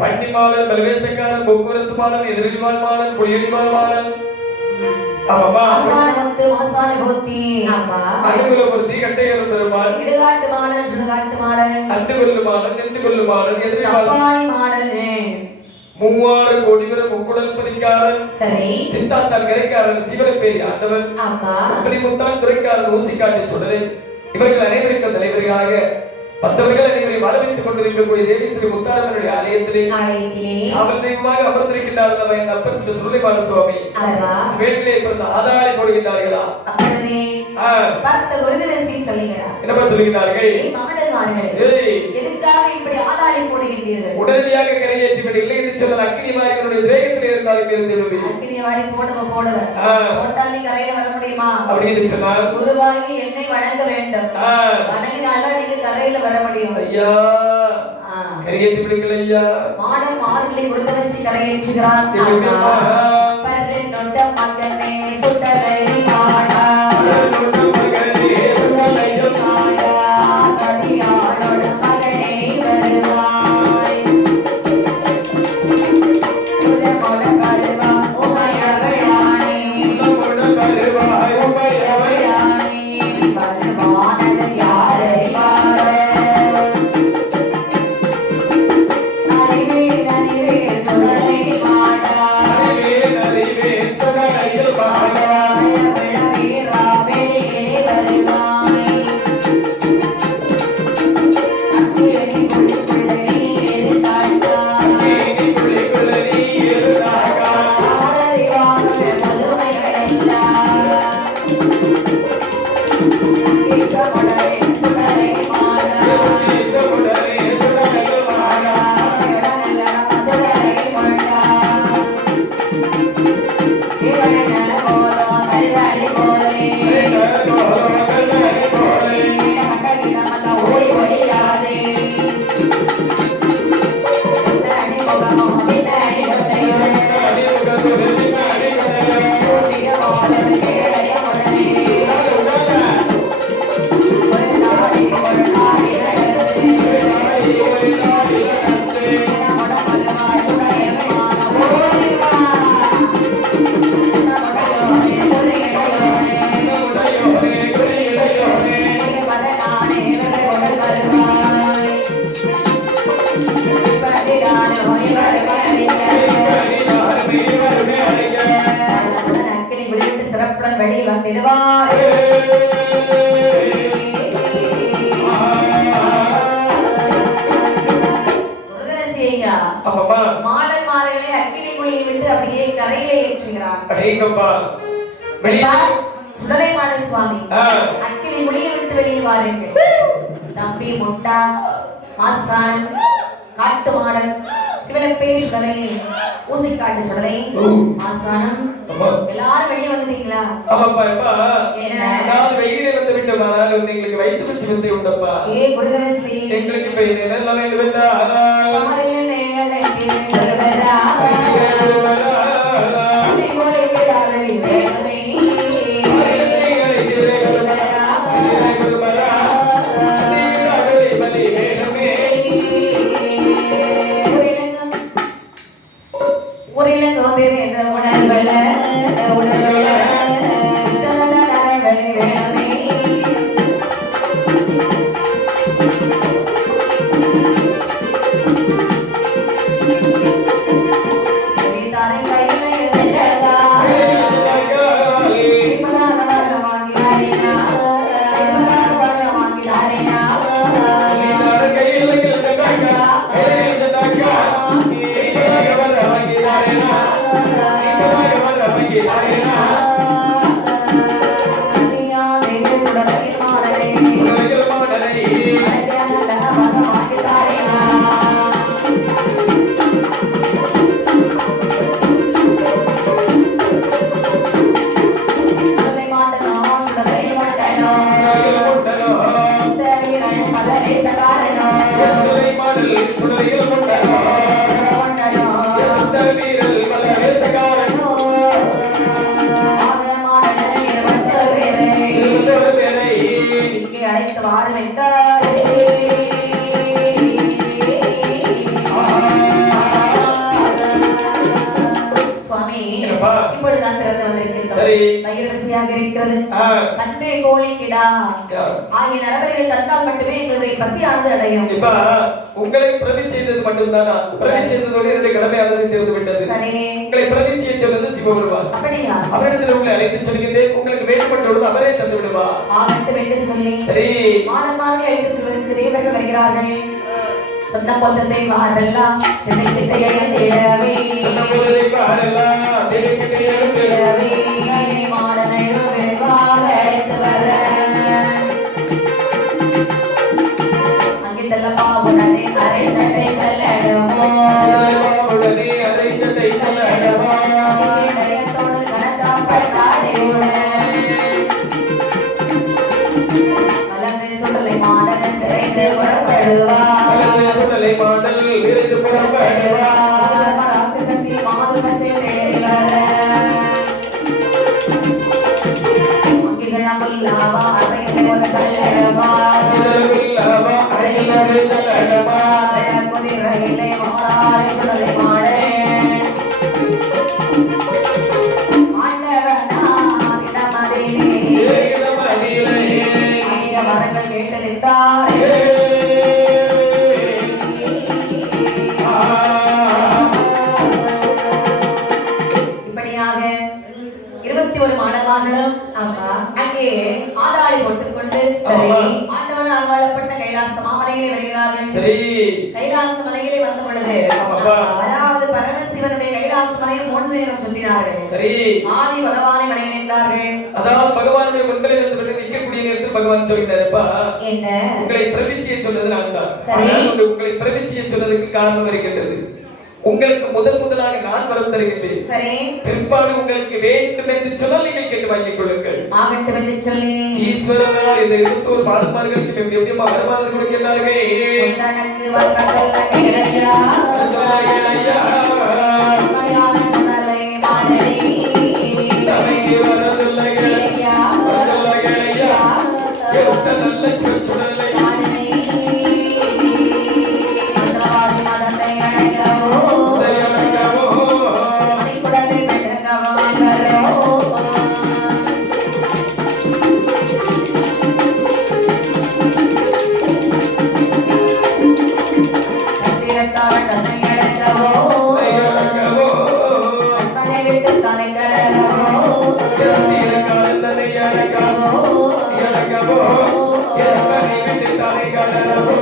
பண்டிமாளன் பலவேசக்காரன் போக்குவரத்து மாடன் எதிரடிவாள் மாடன் புலியடிவாள் மாடன் அம்மா ஆசானத்து ஆசானபூதி அம்மா அனுகுலபூர்த்தி கட்டையர் பெருமாள் இடுகாட்டு மாடன் சுடுகாட்டு மாடன் அண்டுகொல்லு மாடன் நெந்துகொல்லு மாடன் சப்பானி மாடன் மூவாறு கோடிவர முக்குடல் பதிக்காரன் சரி சித்தாத்தான் கரைக்காரன் சிவரப்பேரி ஆண்டவன் அம்மா அப்படி முத்தான் துறைக்காரன் ஊசிக்காட்டு சுடலை இவர்கள் அனைவருக்கும் தலைவர்களாக பந்தவர்கள் அனைவரையும் வரவேற்றுக் கொண்டிருக்கக்கூடிய தேவி ஸ்ரீ முத்தாரம்மனுடைய ஆலயத்திலே அவள் தெய்வமாக அமர்ந்திருக்கின்றார்கள் என் அப்பன் ஸ்ரீ சுருளிமான சுவாமி வேட்டிலே பிறந்த ஆதாரி போடுகின்றார்களா என்னப்பா சொல்லுகிறார்கள் எதுக்காக இப்படி ஆதாரி போடுகின்றீர்கள் உடனடியாக கரையேற்றி விட இல்லை என்று சொன்னால் அக்னி வாரிகளுடைய தேகத்தில் இருந்தாலும் இருந்து அக்னி வாரி போடுவேன் போட்டால் நீ கரையில வர முடியுமா அப்படின்னு சொன்னால் குருவாகி என்னை வணங்க வேண்டும் வணங்கினால்தான் நீங்க கரையில வர முடியும் ஐயா கரையேற்றி விடுங்கள் ஐயா. மாடம் மார்கழி குருதவசி கரையேற்றுகிறார். அம்மா. பரநொண்ட மகனே சுடலை மாடா பரநொண்ட மகனே சுடலை மாடா கதியாளோட மகனே வருவாய். உலகோட கருவா உமையவளானே உலகோட கருவாய் உமையவளானே வருவானது யாரை வாழ அறிவே சுடலை மாடா அறிவே சுடலை மாடா வீரா வெளியே வருவாய். அக்கினி குளிக்குள்ள நீர் தாழ்த்தாய். நீ குளிக்குள்ள நீர் தாகா ஆரறிவான முதுமைகளெல்லாம் இசமுடனே சுடலை மாடா சுடலை சுடலை மாடா சுடலை மாடா இவன போலோ கல்வாடி போலே கருவாய் போலே ஓடி ஓடியாதே பின்னாடி முகமோ பின்னாடி ஒத்தையோட அடிமுகத்துடன் அடிமுகத்துடன் ஓடிய மாடல் கேடைய உடனே ஒரு நாடி நடந்து நம்முட மகமாய் உடையமான ஓடிவா நம்முடையோனே துறையோனே உடையோனே குறியுடையோனே மகனானே உடல் வருவாய். படிகானோ இவர் அக்கினி விளைவிட்டு சிறப்புடன் வெளியில் வந்திடுவார். குருதரசி ஐயா அப்பா மாடல் மாலைகளை அக்கினி குழியை விட்டு அப்படியே கரையிலே ஏற்றுகிறார். அடேங்கப்பா வெளியே சுடலை மாடல் சுவாமி ஆ. அக்கினி குழியை விட்டு வெளியே வாருங்கள். தம்பி முண்டா மாசான் காட்டு மாடன் சிவலப்பே சுடலை ஊசிக்காட்டு சுடலை மாசானம் அம்மா எல்லாரும் வெளியே வந்துட்டீங்களா? ஆமாப்பா அப்பா என்ன? அதாவது வெளியிலே வந்து விட்டோம் ஆனால் வந்து எங்களுக்கு வயிற்று சிவத்தை உண்டப்பா ஏ குருதரசி எங்களுக்கு இப்ப என்ன வேண்டும் என்றால் மாறில் நேரலை திருவரா கோலையிடாதவி வேலை ஊரிலங்க வந்தேன் என்ற உணர்வல உணர்வல வேலை வேலை தாரை கையிலே செல்லடா அழைத்து வாரும் என்றார். சுவாமி என்னப்பா? இப்பொழுதுதான் பிறந்து வந்திருக்கிறோம். சரி. வயிறு பசியாக இருக்கிறது. ஆ. நன்றே கோழி கிடா யா. ஆகிய நரபலிகள் தந்தால் மட்டுமே எங்களுடைய பசியானது அடையும். இப்ப உங்களை பிரதி செய்தது மட்டும்தானா? பிரதி செய்ததோடு என்னுடைய கடமையானது தீர்ந்து விட்டது. சரி. உங்களை பிரதி செய்ய சொன்னது சிவபெருமான். அப்படியா? அவரிடத்தில் உங்களை அழைத்து சொல்கின்றேன். உங்களுக்கு வேண்டுபட்டோடு அவரே தந்து விடுவா. ஆகட்டும் என்று சொல்லி சரி. மாடமாக அழைத்து செல்வதற்கு தேவர்கள் வருகிறார்கள். சொன்ன போதத்தை வாரெல்லாம் திரைத்திரையை தேடவே தேடவே மாடனை விரைவாக அழைத்து வர அங்கே செல்ல பாவுடனே அரை சட்டை செல்லடமோ இதயத்தோடு கணக்காப்பட்டாடே சுடலை மாடன் விரைந்து புறப்படுவார். மதுரை மாட ஆண்டவனார் இடமதிலே அநேக வரங்கள் கேட்டு நின்றார். இப்படியாக 21 மாணவர்களும் அங்கே ஆதாளி போட்டுக்கொண்டு ஆண்டவனால் வாழப்பட்ட கைலாச மாமலையிலே வருகிறார்கள். கைலாச மலையிலே வந்த பொழுது அதாவது பரமசிவனுடைய கைலாச மலையில் 3 நேரம் சுற்றினார்கள். ஆதி பகவானை வணங்கினார்கள். அதாவது பகவானுடைய முன்பில் இருந்து நிற்கக்கூடிய நேரத்தில் பகவான் சொல்கிறாருப்பா, என்ன உங்களை பிரமிச்சியை சொன்னது நான் தான். உங்களை பிரமிச்சியை சொன்னதுக்கு காரணம் இருக்கின்றது. உங்களுக்கு முதலாக நான் வரம் தருகின்றேன். சரி, பிற்பாடு உங்களுக்கு வேண்டும் என்று சொன்னால் நீங்கள் கேட்டு வாங்கிக் கொள்ளுங்கள். ஆகட்டும் என்று சொல்லி ஈஸ்வரனால் இந்த 21 மாதமார்களுக்கு எப்படியம்மா வருமானம் கொடுக்கிறார்கள். உந்தனக்கு வந்ததல்ல இறையா மயான சொன்னலை மாடடி தனக்கு வரதல்ல இறையா எட்ட நல்ல சொன்னலை மாடடி மந்திரவாதி மதத்தை அடையவோ குடலை பெற்றகவாங்கரோ கத்திரத்தால் தன்னை அடக்கவோ தன்னை விட்டு தன்னை கடரவோ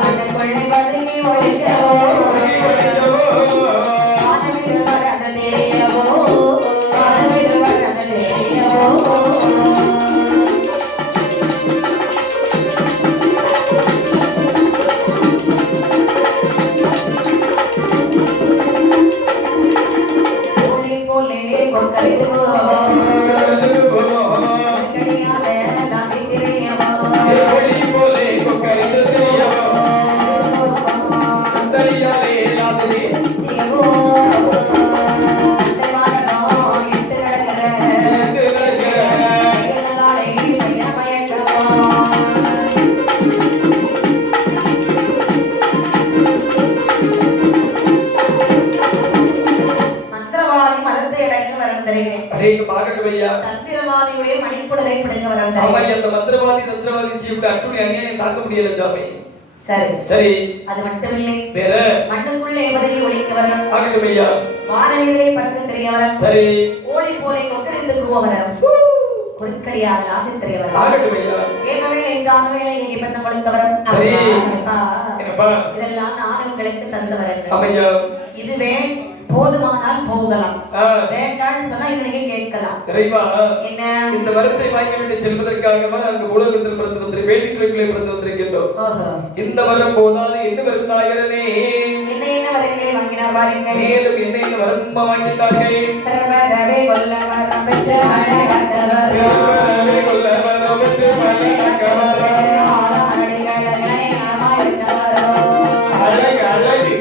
தன்னை கொள்ளை பதுங்கி ஒழிக்கவோ வானவில் வரத தெரியவோ வானவில் வரத தெரியவோ ஒளி போலே கொக்கரிது கடியால தாண்டி தெரியவோ தெரியவோ தேவானோ இட்டு நடக்கிற நாளை மயக்கவோ மந்திரவாதி மதத்தை அடங்க வரம் தருகிறேன். தந்திரவாதியுடைய மணிக்குடலை பிடுங்க வரம் தருகிறேன். தந்திரவாதி செய்யக்கூடிய அட்டுடைய அநியாயம் தாங்க முடியல சாமி. சரி, அது மட்டுமில்லை, வேற மண்ணுக்குள்ளே பதவி ஒழிக்க வரம், ஆகட்டுமையா. வானவிலே பறந்து தெரிய வரம், சரி, ஓடி போலே கொக்கரித்து கூவ வரம், குறுக்கடியாக ஆக தெரிய வரம், ஆகட்டுமையா. ஏமவேலை ஜாமவேலை இங்கே பண்ண கொடுத்த வரம். சரி, அப்பா, என்னப்பா இதெல்லாம் நான் உங்களுக்கு தந்த வரங்கள். அம்மையா, இதுவே போதுமானால் போகலாம், வேண்டான்னு சொன்னா நீங்க கேட்கலாம். இறைவா, என்ன இந்த வரத்தை வாங்கிவிட்டு செல்வதற்காக அங்கு உலகத்தில் பிறந்து வந்து வேண்டிக்குள்ளே பிறந்து வந்திருக்கின்றோம். இந்த வரம் போதாது என்ன வரும் தாயரனே, என்ன வரங்களை வாங்கினார் பாருங்கள். மேலும் என்ன வரம் வாங்கினார்கள். பிரபரவே கொல்லவரம் பெற்று அழகவர், பிரபரவே கொல்லவரம் பெற்று அழகவர், ஆலமடிகளை அமாயத்தவரோ, அழகு அழகு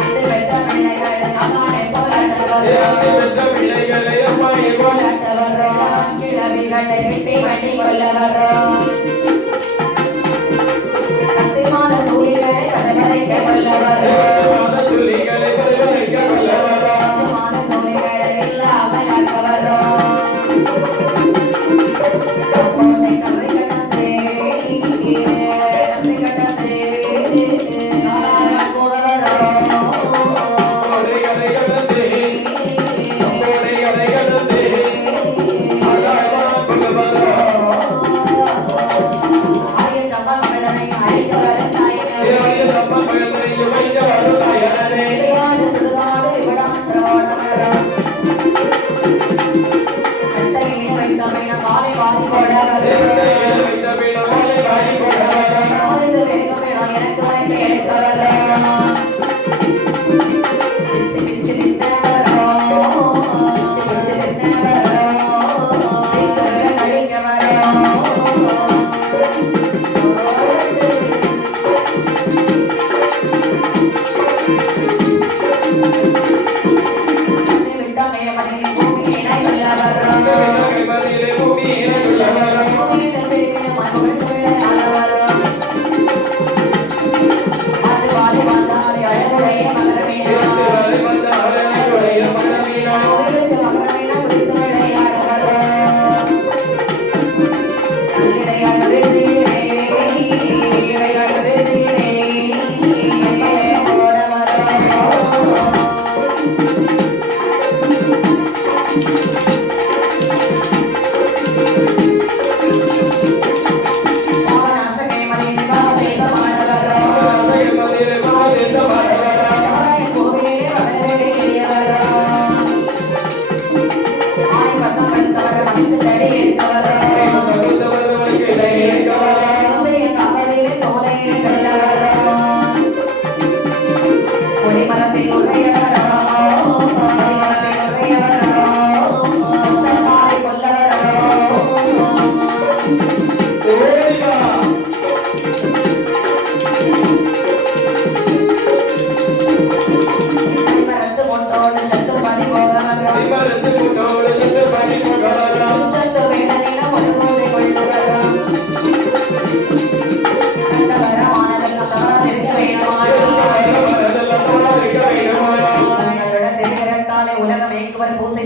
அது பெற்ற பிள்ளைகள் அம்மானை போலட்டவரோ, பெற்ற பிள்ளைகளை அம்மானை போலட்டவரோ, கிழவிகளை கிட்டி வண்டி கொல்லவரோ, கத்திமான சூழிகளை கதகதைக்க கொல்லவரோ, சொல்லிகளை பரிவளைக்க கொல்லவரோ, கத்திமான சூழிகளை இல்லாமல் ஆக்கவரோ, சப்போதை கவை கட்டந்தே நம்பி கட்டந்தே போலவரோ, கொடைகளை கடந்தே கொடைகளை கடந்தே அழகா கொல்லவரோ, ஆரிய சம்பளங்களை அழிக்க வர சாயனே, அம்மா மகளை வைக்க வரும் தாயரனே, சுடுகாடு சுடுகாடு விடாமன்றவாடவரோ, கட்டையினை வைத்தமைய காலை வாரி கொடவரோ, இந்த வீணவாளை வாரி கொண்டவரோ, காலில் வேகமே எனக்கு உரைக்க எடுக்கவரோ, பிச்சு பிச்சு நின்றவரோ, பிச்சு பிச்சு நின்றவரோ, தீக்கரை கழிக்கவரோ,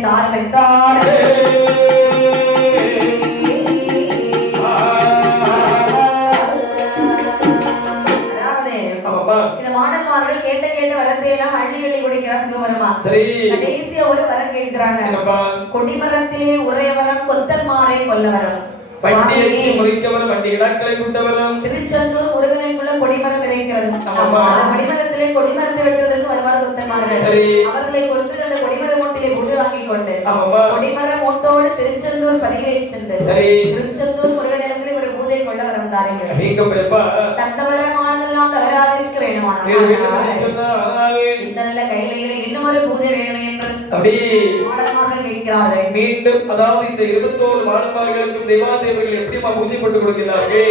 தாரும் என்றார். இந்த மாணவர்கள் கேட்ட வரத்தையெல்லாம் அள்ளி அள்ளி கொடுக்கிறார் சிவபெருமான். கடைசியா ஒரு வரம் கேட்கிறாங்க. கொடிமரத்திலே உரையவரம் கொத்தல் மாறை கொல்லவரம். திருச்செந்தூர் முருகனுக்குள்ள கொடிமரம் இருக்கிறது. அந்த கொடிமரத்திலே கொடிமரத்தை வெட்டுவதற்கு வருவார் கொத்தன்மார்கள். அவர்களை கொண்டு அந்த கொடிமர மூட்டிலே பூஜை வாங்கி கொண்டு கொடிமர மூட்டோடு திருச்செந்தூர் பதிகளை சென்று திருச்செந்தூர் முருகனிடத்திலே ஒரு பூஜை கொள்ள வரந்தார்கள். தந்தவரமானதெல்லாம் தவறாதிருக்க வேணுமானால் இந்த நல்ல கையிலே இன்னும் ஒரு பூஜை வேணும் என்று மாணவர்கள் கேட்கிறார்கள். மீண்டும் அதாவது இந்த 21 மாணவர்களுக்கும் தேவாதேவர்கள் எப்படி பூஜை போட்டு கொடுக்கிறார்கள்?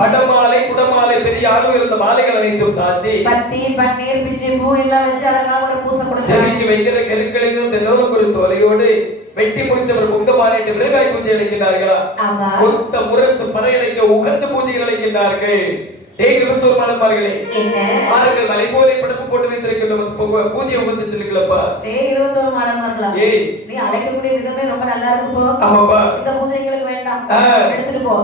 படமாலை குடமாலை பெரிய அளவு இருந்த மாலைகள் அனைத்தும் சாத்தி பத்தி பன்னீர் பிச்சை பூ எல்லாம் வச்சு அழகா ஒரு பூசை கொடுத்தாங்க. செடிக்கு வைக்கிற கருக்களிலும் தென்னோரும் ஒரு தொலையோடு வெட்டி முடித்தவர் உங்க மாலையிட்டு விரைவாய் பூஜை அளிக்கிறார்களா? ஒத்த முரசு பறையலைக்க உகந்த பூஜைகள் அளிக்கின்றார்கள். 21 மாணவர்களே ஆறுகள் மலை போரை படப்பு போட்டு வைத்திருக்கின்ற பூஜை உகந்து செல்லுங்களப்பா. 21 மாணவர்களா? நீ அழைக்கக்கூடிய விதமே ரொம்ப நல்லா இருக்கும் போ. ஆமாப்பா. இந்த பூஜை எங்களுக்கு வேண்டாம். எடுத்துட்டு போ.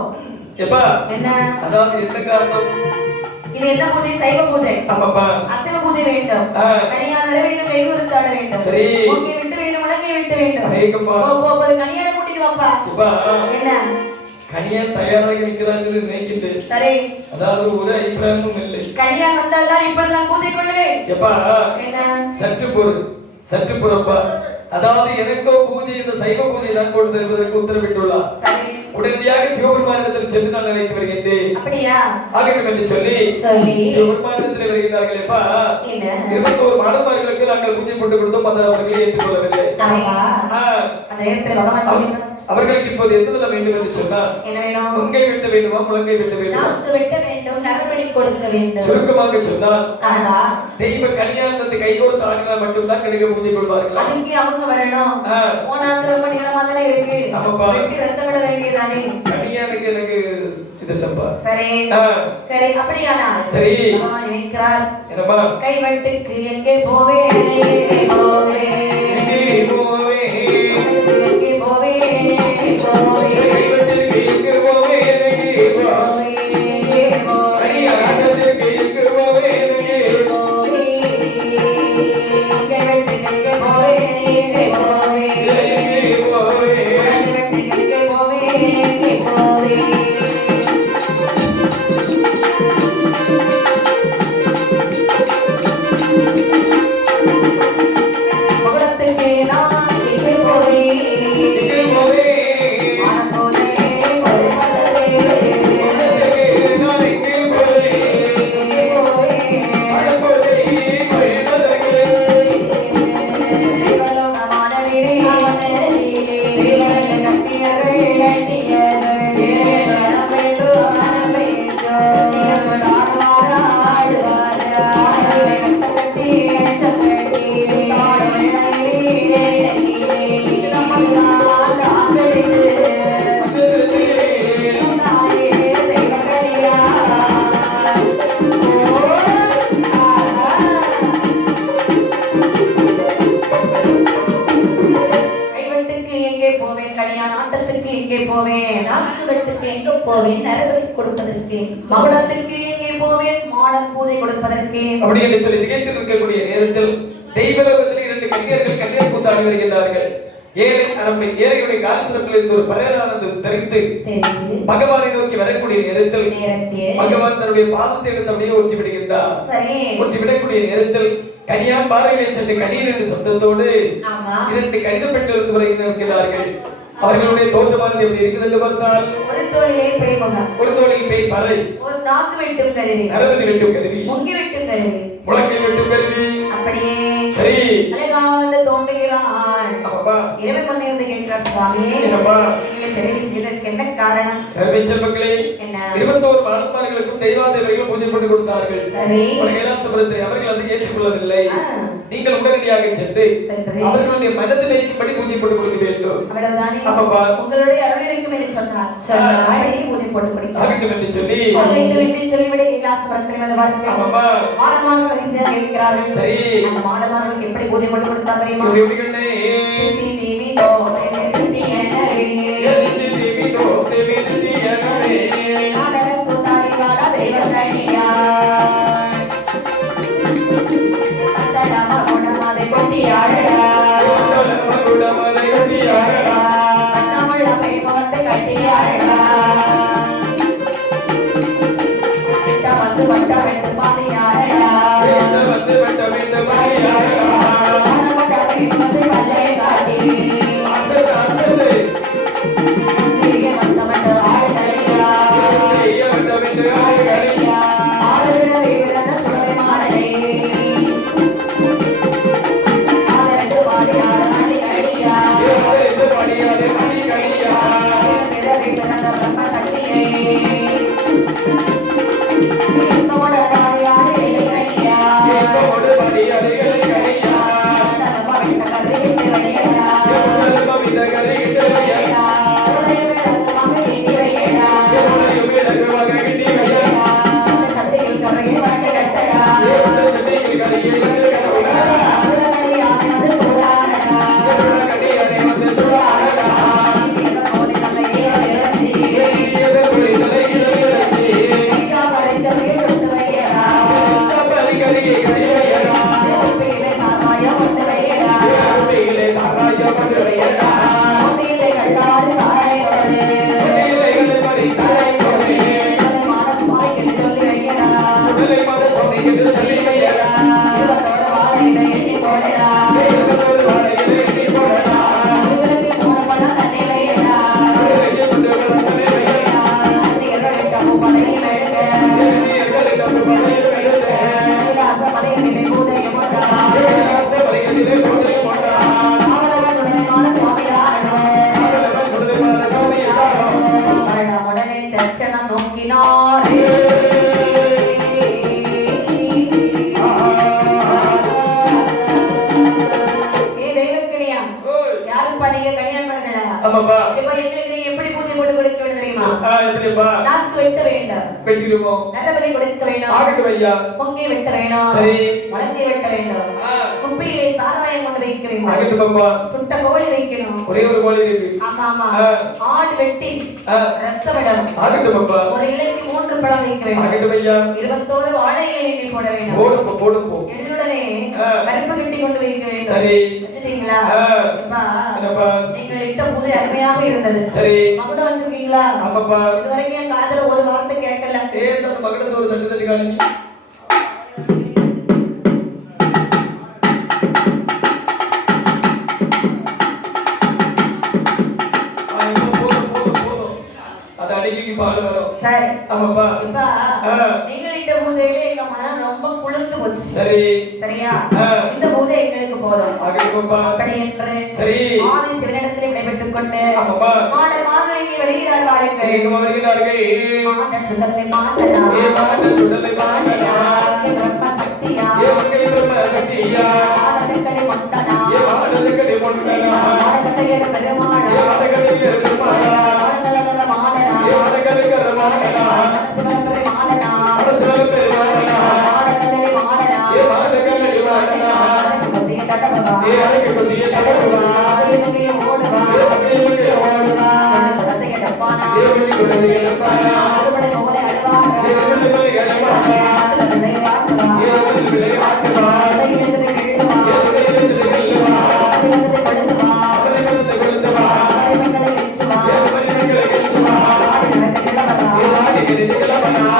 எப்பா என்ன அதாவது என்ன காரணம்? இது என்ன பூஜை? சைவ பூஜை. ஆமாப்பா. அசைவ பூஜை வேண்டும். கனியான் வர வேண்டும், கைகுறுத்தாட வேண்டும். சரி. ஓகே விட்டு வேண்டும், முழங்கை விட்டு வேண்டும். ஐயப்பா. போ கனியானை கூட்டிட்டு வாப்பா. எப்பா என்ன கனியான் தயாராகி நிற்கிறார்கள் நினைக்கின்றேன். சரி. அதாவது ஒரு அபிப்பிராயமும் இல்லை. கனியான் வந்தால்தான் இப்பொழுது நான் பூஜை கொள்ளுவேன். எப்பா என்ன சற்று பொறுப்பா. அதாவது எனக்கோ பூஜை இந்த சைவ பூஜை தான் போட்டு தருவதற்கு உத்தரவிட்டுள்ளார். சரி. உடனடியாக சிவபெருமானிடத்தில் சென்று நான் நினைத்து வருகின்றேன். அப்படியா? ஆகட்டும் என்று சொல்லி சிவபெருமானிடத்தில் வருகிறார்கள். எப்பா 21 மாணவர்களுக்கு நாங்கள் பூஜை போட்டு கொடுத்தோம், அதை அவர்களே ஏற்றுக்கொள்ளவில்லை. அவர்களுக்கு இப்போது எந்ததில் வேண்டும் என்று சொன்னால் என்ன வேணும்? முங்கை வெட்ட வேண்டுமா, முழங்கை வெட்ட வேண்டுமா? நாக்கு வெட்ட வேண்டும், நகர்வழி கொடுக்க வேண்டும். சுருக்கமாக சொன்னால் தெய்வ கல்யாணம் வந்து கைகோர்த்து ஆடினால் மட்டும்தான் கிடைக்க பூஜை கொடுப்பார்கள். அதுக்கு அவங்க வரணும். போனாங்க ரொம்ப நீளமா தானே இருக்கு. வெட்டி ரத்தம் விட வேண்டியதானே. கல்யாணுக்கு எனக்கு இதெல்லப்பா. சரி ஆ. சரி அப்படியானால் சரி. பகவான் நினைக்கிறார் என்னம்மா? கைவட்டுக்கு எங்கே போவேன் எங்கே போவேன் எங்கே போவேன்? எங்கே போவேன் எங்கே போவேன் கைவட்டுக்கு எங்கே போவேன்? எங்கே போவேன்? எங்கே போவேன் கல்யாணத்துக்கு எங்கே போவேன்? எங்கே கைவட்டுக்கு எங்கே போவேன் எங்கே போவேன் எங்கே போவேன்? கைவட்டுக்கு எங்கே போவேன் எங்கே போவேன் மகுடத்துக்கு நான் எங்கே போவேன் எங்கே போவேன்? வானம் போவேன் கொள்வதற்கு நான் எங்கே போவேன்? எங்கே போவேன் அடப்போதை கொள்வதற்கு. தேவலோகமான வீரே தேவலோக கட்டியர்கள் தேவலோகமென்று ஆரம்பித்தோ ஆடுவாரா கட்டி கைவட்டுக்கு எங்கே போவேன் கல்யாண ஆட்டத்துக்கு எங்கே போவேன் நாக்கு வெட்டுக்கு எங்க போவேன் நரபலி கொடுப்பதற்கு மகுடத்திற்கு எங்கே போவேன் மாடன் பூஜை கொடுப்பதற்கு அப்படி என்று சொல்லி திகைத்து நிற்கக்கூடிய நேரத்தில் தெய்வலோகத்தில் 2 கன்னியர்கள் கண்ணீர் கூத்தாடி வருகின்றார்கள். ஏழை அரம்பை ஏழையுடைய கால் சிறப்பில் இருந்து ஒரு பரையரானது தெரிந்து தெரிந்து பகவானை நோக்கி வரக்கூடிய நேரத்தில் நேரத்தில் பகவான் தன்னுடைய பாதத்தை எடுத்து அப்படியே ஒற்றி விடுகின்றார். சரி ஒற்றி விடக்கூடிய நேரத்தில் கனியான் பார்வையிலே சென்று கண்ணீர் என்ற சப்தத்தோடு ஆமா 2 கணித பெண்கள் வந்து வருகிறார்கள். அவர்களுடைய தோற்றமானது எப்படி இருக்குது என்று பார்த்தால் ஒரு தோழியை பேய் முகம் ஒரு தோளில் பேய் பறை, ஒரு நாக்கு வெட்டும் கருவி நரவலி வெட்டும் கருவி, முங்கி வெட்டும் கருவி முழங்கை வெட்டும் கருவி. அப்படியே சரி அழகாக தோன்றுகிறாள் அப்பா இறைவன் மன்னிருந்து கேட்கிறார் சுவாமி என்னப்பா? நீங்களே தெரிவு செய்ததற்கு என்ன காரணம் நர்மேச்சல் மக்களே என்ன 21 மாணவர்களுக்கும் தெய்வாதேவர்களும் பூஜை பண்ணி கொடுத்தார்கள். சரி ஒரு கைலாசபுரத்தை அவர்கள் அதை ஏற்றுக்கொள்ளவில்லை. ஆ. நீங்கள் உடனடியாக சென்று சென்று அவர்களுடைய மனதில் வைக்கும்படி பூஜை பண்ணி கொடுக்க வேண்டும். அவ்வளவுதானே ஆமாப்பா. உங்களுடைய அருள் இருக்கும் என்று சொன்னார் அப்படியே பூஜை போட்டு கொடுத்தார் ஆகட்டும் என்று சொல்லி வேண்டும் என்று சொல்லிவிட கைலாசபுரத்தில் வந்து வாருங்கள் ஆமாப்பா. மாடமார்கள் வரிசையாக இருக்கிறார்கள் சரி. அந்த மாடமார்களுக்கு எப்படி பூஜை போட்டு கொடுத்தா தெரியுமா இப்படி எப்படி கண்ணே? திருத்தி தீவி தோமே திருத்தி எனவே எழுதி தேவி தோ தேவி திருத்தி எனவே. நாடகம் கூத்தாடி வாடா தெய்வக்கண்ணியார். அத்தடாம குணமாதை கொட்டியாடடா. குடமலை கொட்டியாரடா. கண்ணமுள்ள பெய்மவத்தை கட்டியாடடா. வந்து வட்டமென்று பாடியாடடா. வந்து வட்டமிட்டு பாடியாரடா. மனமட்ட பெய்மவத்தை வல்லையை காட்டி. அசடு அசடு. இங்கே வட்டமென்று ஆடுதலையா. ஐய வட்டமிட்டு ஆடுகளியா. ஆடுகிற வீரன சுடலைமாறனே. ஆதரவு பாடியாட மணி அடியா. இது பாடியாதே மணி கடியா. பிறவி பிறந்த பிரம்ம சக்தியை. இன்பமுட தாயாடு இளைஞனியா. கேட்டோடு பாடியாதே வேண்டும். வெட்டிடுவோம். நரபலி கொடுக்க வேண்டும். ஆகட்டும் ஐயா. பொங்கி வெட்ட வேண்டும். சரி. முழங்கை வெட்ட வேண்டும். குப்பையிலே சாராயம் கொண்டு வைக்க வேண்டும். ஆகட்டும் அப்பா. சுட்ட கோழி வைக்கணும். ஒரே ஒரு கோழி இருக்கு. ஆமா ஆமா. ஆடு வெட்டி ரத்தம் விடணும். ஆகட்டும் அப்பா. ஒரு இலைக்கு 3 பழம் வைக்க வேண்டும். ஆகட்டும் ஐயா. 21 வாழை இலை போட வேண்டும். போடுப்போ. எள்ளுடனே பருப்பு கட்டி கொண்டு வைக்க வேண்டும். சரி. வச்சிட்டீங்களா? அப்பா. என்னப்பா? நீங்கள் இட்ட பூஜை அருமையாக இருந்தது. சரி. மகுடம் வச்சிருக்கீங்களா? ஆமாப்பா. இதுவரைக்கும் என் காதுல ஒரு வார்த்தை கேட்கல. அந்த மகுடத்தை ஒரு தட்டு தட்டி காணுங்க. அது அடிக்கடி பால் வரும். சரி. ஆமாப்பா. இப்ப நீங்கள் இட்ட பூஜையிலே எங்க மனம் ரொம்ப குளிர்ந்து போச்சு. சரி. சரியா? இந்த பூஜை எங்களுக்கு போதும். ஆகட்டும்பா. அப்படி என்று சரி. ஆதி சிவனிடத்தில் விடைபெற்றுக் கொண்டு ஆமாப்பா. மாடமார்களுக்கு வெளியிடார் வாருங்கள். எங்க வருகிறார்கள். மாட சுடலை மாடலா. மாட சுடலை மாடலா. பிரம்ம சக்தியா. மங்கை பிரம்ம சக்தியா. மாடக்கலை மண்டனா. மாடக்கலை மண்டனா. மாடக்கலை பெருமாளா. மாடக்கலை பெருமாளா. மாடக்கலை மாடலா. மாடக்கலை மாடலா. சிவபெருமானே மாடலா. சிவபெருமானே மாடக்கலை மாடலா. மாடக்கலை மாடலா. புதிய தடவா. புதிய தடவா. புதிய ஓடுவா. ஓடுவா. புதிய டப்பானா. புதிய டப்பானா. சுடலை ஓலை அடவா. சுடலை அடவா. சுடலை வாட்டுவா. சுடலை வாட்டுவா. சுடலை கேளுவா. சுடலை கொடுத்துவா. சுடலை கொடுத்துவா. சுடலை வெச்சுவா. சுடலை வெச்சுவா. ஆடி கிளவனா.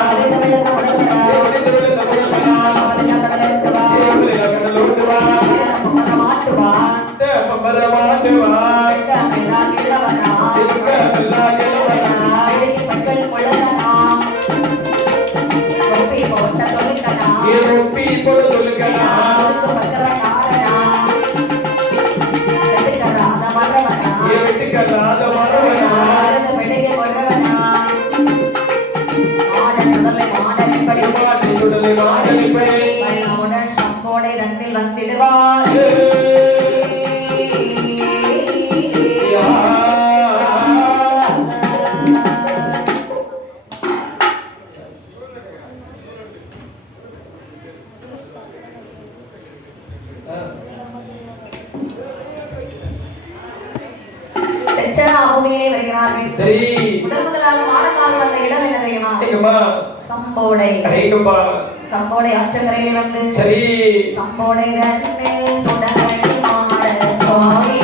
சம்போடை தன்னில் வந்திடுவார். பூமியிலே வருகிறார்கள். சரி. முதலாக மாடமார்கள் வந்த இடம் என்ன தெரியுமா? சம்போடை. சம்போடை ஆற்றங்கரையிலே வந்து சரி. சம்போடை தன்னில் சுடலை மாட சுவாமி.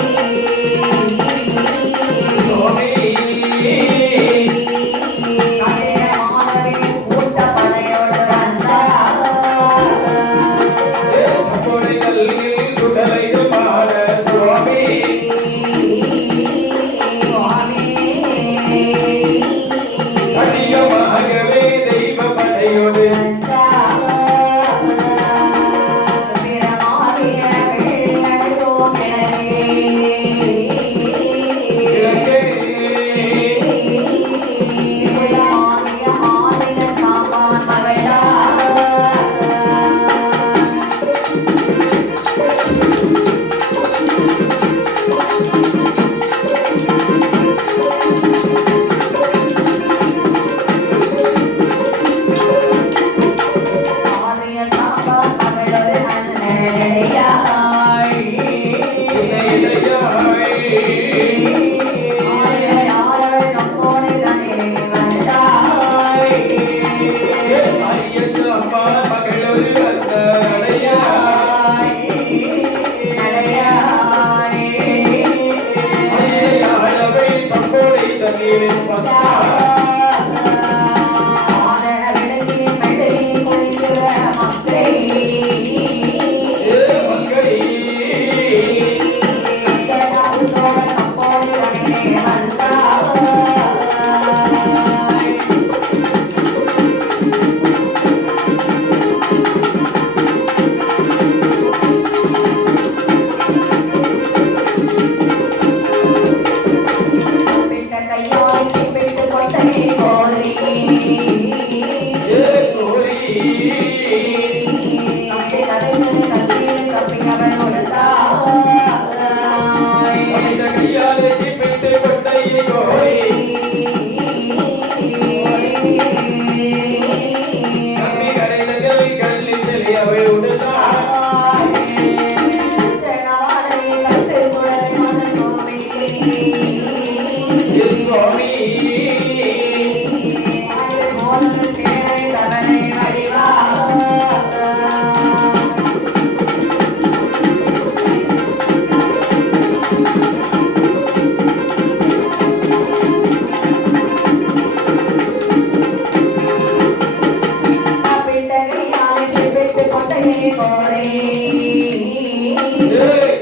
கோரி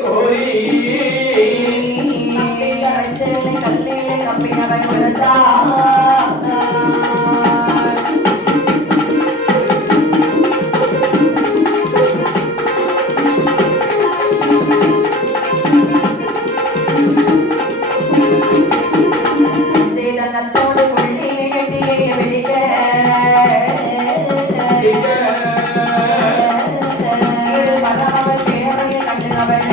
கோரி கரைச்சலை கல்லிலே கம்பியவன் கொடுத்தா தன்னத்தோடு உள்ளே வெடிக்க மகாவன் தேவையை கண்டு அவள்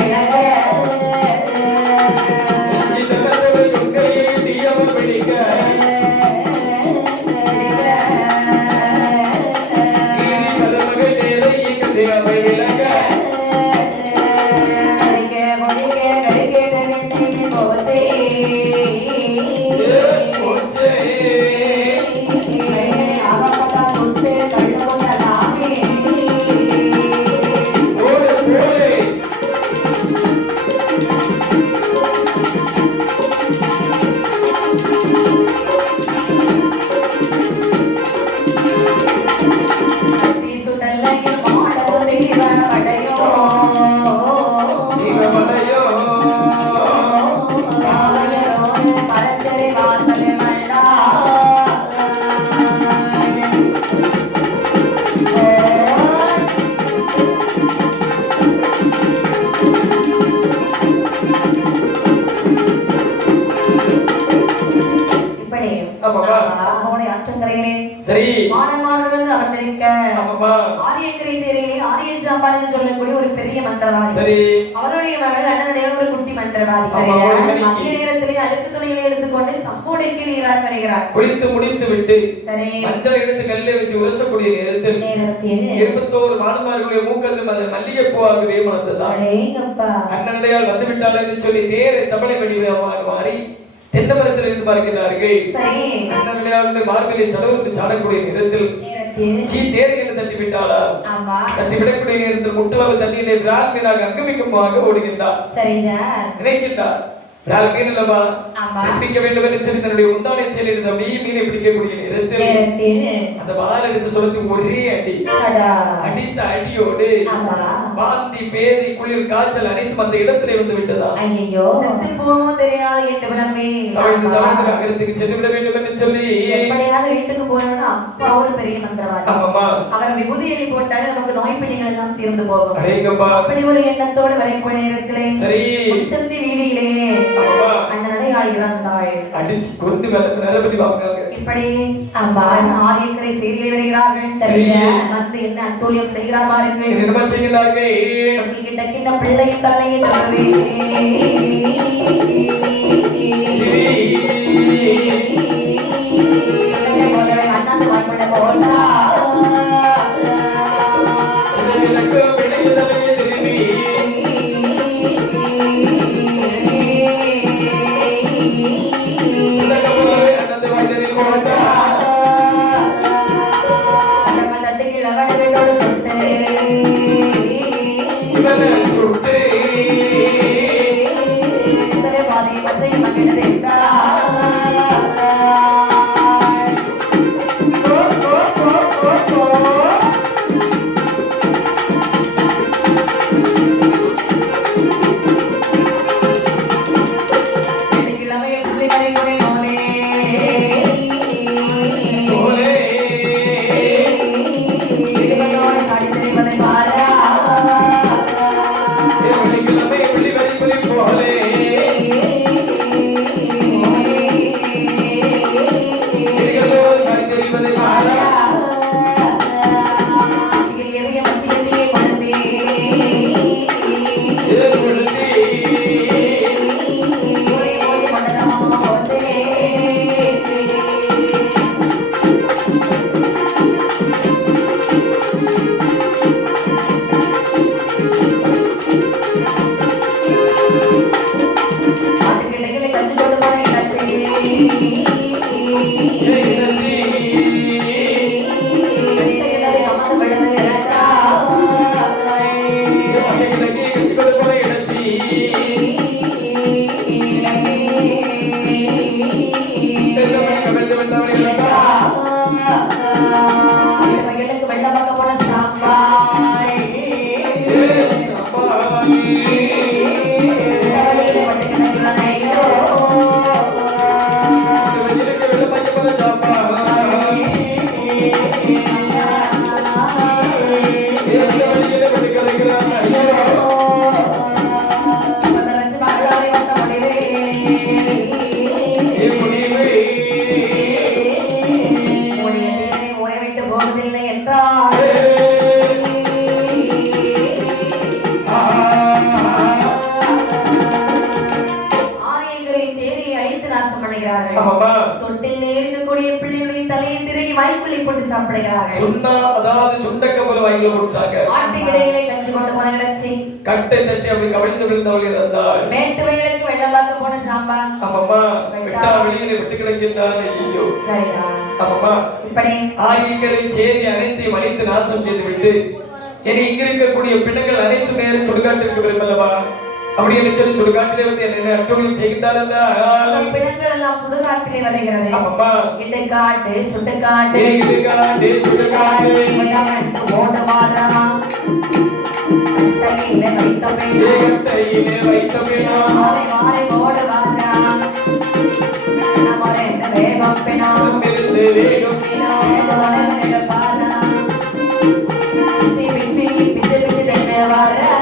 சரி மாணவர்கள் வந்து அமர்ந்திருக்க ஆரியக்கரை சேரியிலே ஆரியேஷாம்பாள்னு சொல்லக்கூடிய ஒரு பெரிய மந்திரவாதி. சரி அவருடைய மகள் அண்ணனுடைய ஒரு குட்டி மந்திரவாதி. மதிய நேரத்திலே அழுக்கு துணிகளை எடுத்துக்கொண்டு சம்மோடைக்கு நீராட வருகிறார். குளித்து முடித்து விட்டு சரி மஞ்சள் எடுத்து கல்லை வச்சு உரசக்கூடிய நேரத்தில் 21 மாணவர்களுடைய மூக்கல்லும் அது மல்லிகை பூவாகவே மணந்ததான். அண்ணனுடையால் வந்து விட்டாள் என்று சொல்லி தேரை தமிழை வடிவமாக மாறி தென்னை மரத்தில் இருந்து பார்க்கிறார்கள். அண்ணனுடைய மார்பிலை சடவுக்கு சாடக்கூடிய நேரத்தில் தேரையில் தட்டி விட்டாளா? தட்டி விடக்கூடிய நேரத்தில் முட்டளவு தண்ணீரை விரால் மீனாக அங்கமிக்கமாக ஓடுகின்றார். நினைக்கின்றார் விரால் மீன் அல்லவா பிடிக்க வேண்டும் என்று சொல்லி தன்னுடைய முந்தானை செயலில் அப்படியே மீனை பிடிக்கக்கூடிய நேரத்தில் அந்த வால் எடுத்து சொல்லி ஒரே அடி அடித்த அடியோடு வாந்தி பேதி குளிர் காய்ச்சல் அனைத்தும் அந்த இடத்திலே வந்து விட்டதா? செத்து போகவும் தெரியாது என்று நம்பி அகரத்துக்கு சென்று விட வேண்டும் என்று சொல்லி எப்படியாவது வீட்டுக்கு போறோம்னா அப்பா ஒரு பெரிய மந்திரவாதி. அவர் விபூதி எலி போட்டாலே நமக்கு நோய் பிணிகள் எல்லாம் தீர்ந்து போகும். அப்படி ஒரு எண்ணத்தோடு வரைக்கூடிய நேரத்திலே உச்சந்தி வீதியிலே அந்த நடையாள் இறந்தாள். அடிச்சு கொண்டு நரபதி வாங்கினாங்க. இப்படி ஆரியக்கரை செய்தியிலே வருகிறார்கள். வந்து என்ன அட்டூழியம் செய்கிறார் பாருங்கள். என்ன செய்கிறார்கள்? கிட்ட கிட்ட பிள்ளையின் தலையை தரவே அண்ணாந்து வாய்ப்புள்ள போட்டா சாடி தெரிவதை ஆமாமா. தொட்டில் இருக்கக்கூடிய பிள்ளைகளுடைய தலையை திருகி வாய்க்குள்ளே போட்டு சாப்பிடுகிறார்கள். சுண்ணா அதாவது சுண்டக்க போல வாய்க்குள்ள போட்டாங்க. ஆட்டு கிடையிலே கஞ்சி கொண்டு போன கிடச்சி கட்டை தட்டி அப்படி கவிழ்ந்து விழுந்தவள் இருந்தாள். மேட்டு வயலுக்கு வெள்ளம் பார்க்க போன சாம்பா. ஆமாமா. விட்டா வெளியில விட்டு கிடக்கின்றான். ஐயோ. சரிதான். ஆமாமா. இப்படி ஆயிகளை சேரி அனைத்தையும் அழித்து நாசம் செய்து விட்டு இனி இங்க இருக்கக்கூடிய பிணங்கள் அனைத்து நேரம் சுடுகாட்டிற்கு விரும்பலவா? அப்படி என்று சொல்லி சுடுகாட்டிலே வந்து என்ன அட்டூழியம் செய்கின்றார் என்றால் பிணங்கள் எல்லாம் சுடுகாட்டிலே வருகிறது. ஆமாமா. இடுகாட்டு சுடுகாட்டு இடுகாட்டு சுடுகாட்டு ஓட வாரா கையிலே வைத்த பெண்ணா கையிலே வைத்த பெண்ணா மாலை மாலை ஓட வாரா நமரே வேகம் பெண்ணா நிறுத்து வேகம் பெண்ணா ஓட வாரா சிபி சிபி பிச்சை பிச்சை தண்ணே வாரா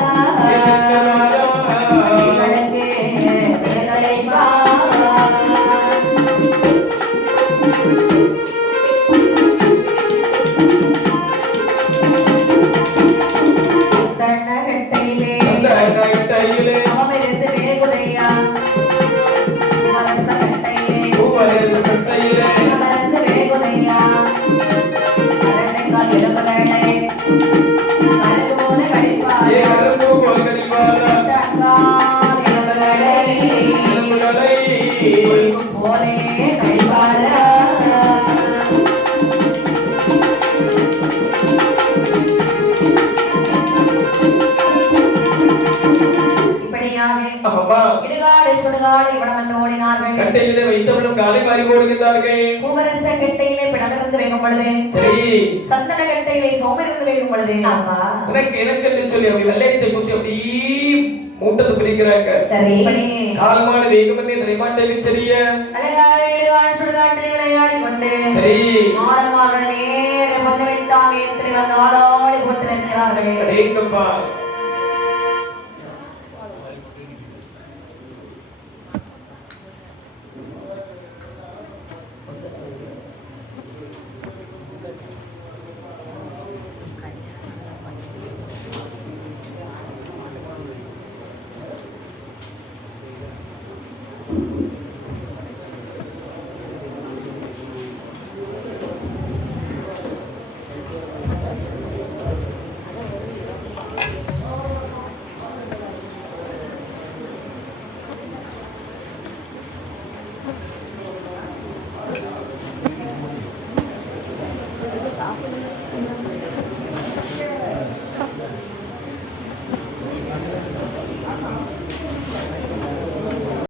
கட்டையிலே வைத்தவளும் காலை மாறி ஓடுகின்றார்கள். பூவரச கட்டையிலே பிணமிருந்து வேகும் பொழுது சரி சந்தன கட்டையிலே சோமிருந்து வேகும் பொழுது உனக்கு எனக்கு என்று சொல்லி அப்படி வெள்ளையத்தை குத்தி அப்படி மூட்டத்தை பிரிக்கிறாங்க. சரி கால்மான வேகம் பண்ணி தலைமாட்டை மிச்சரிய அழகாடு சுடுகாட்டை விளையாடி கொண்டு சரி ஆடமார்கள் நேர பொண்ணு விட்டாங்க எத்தனை வந்து ஆதாடி போட்டு நிற்கிறார்கள். அதேங்கப்பா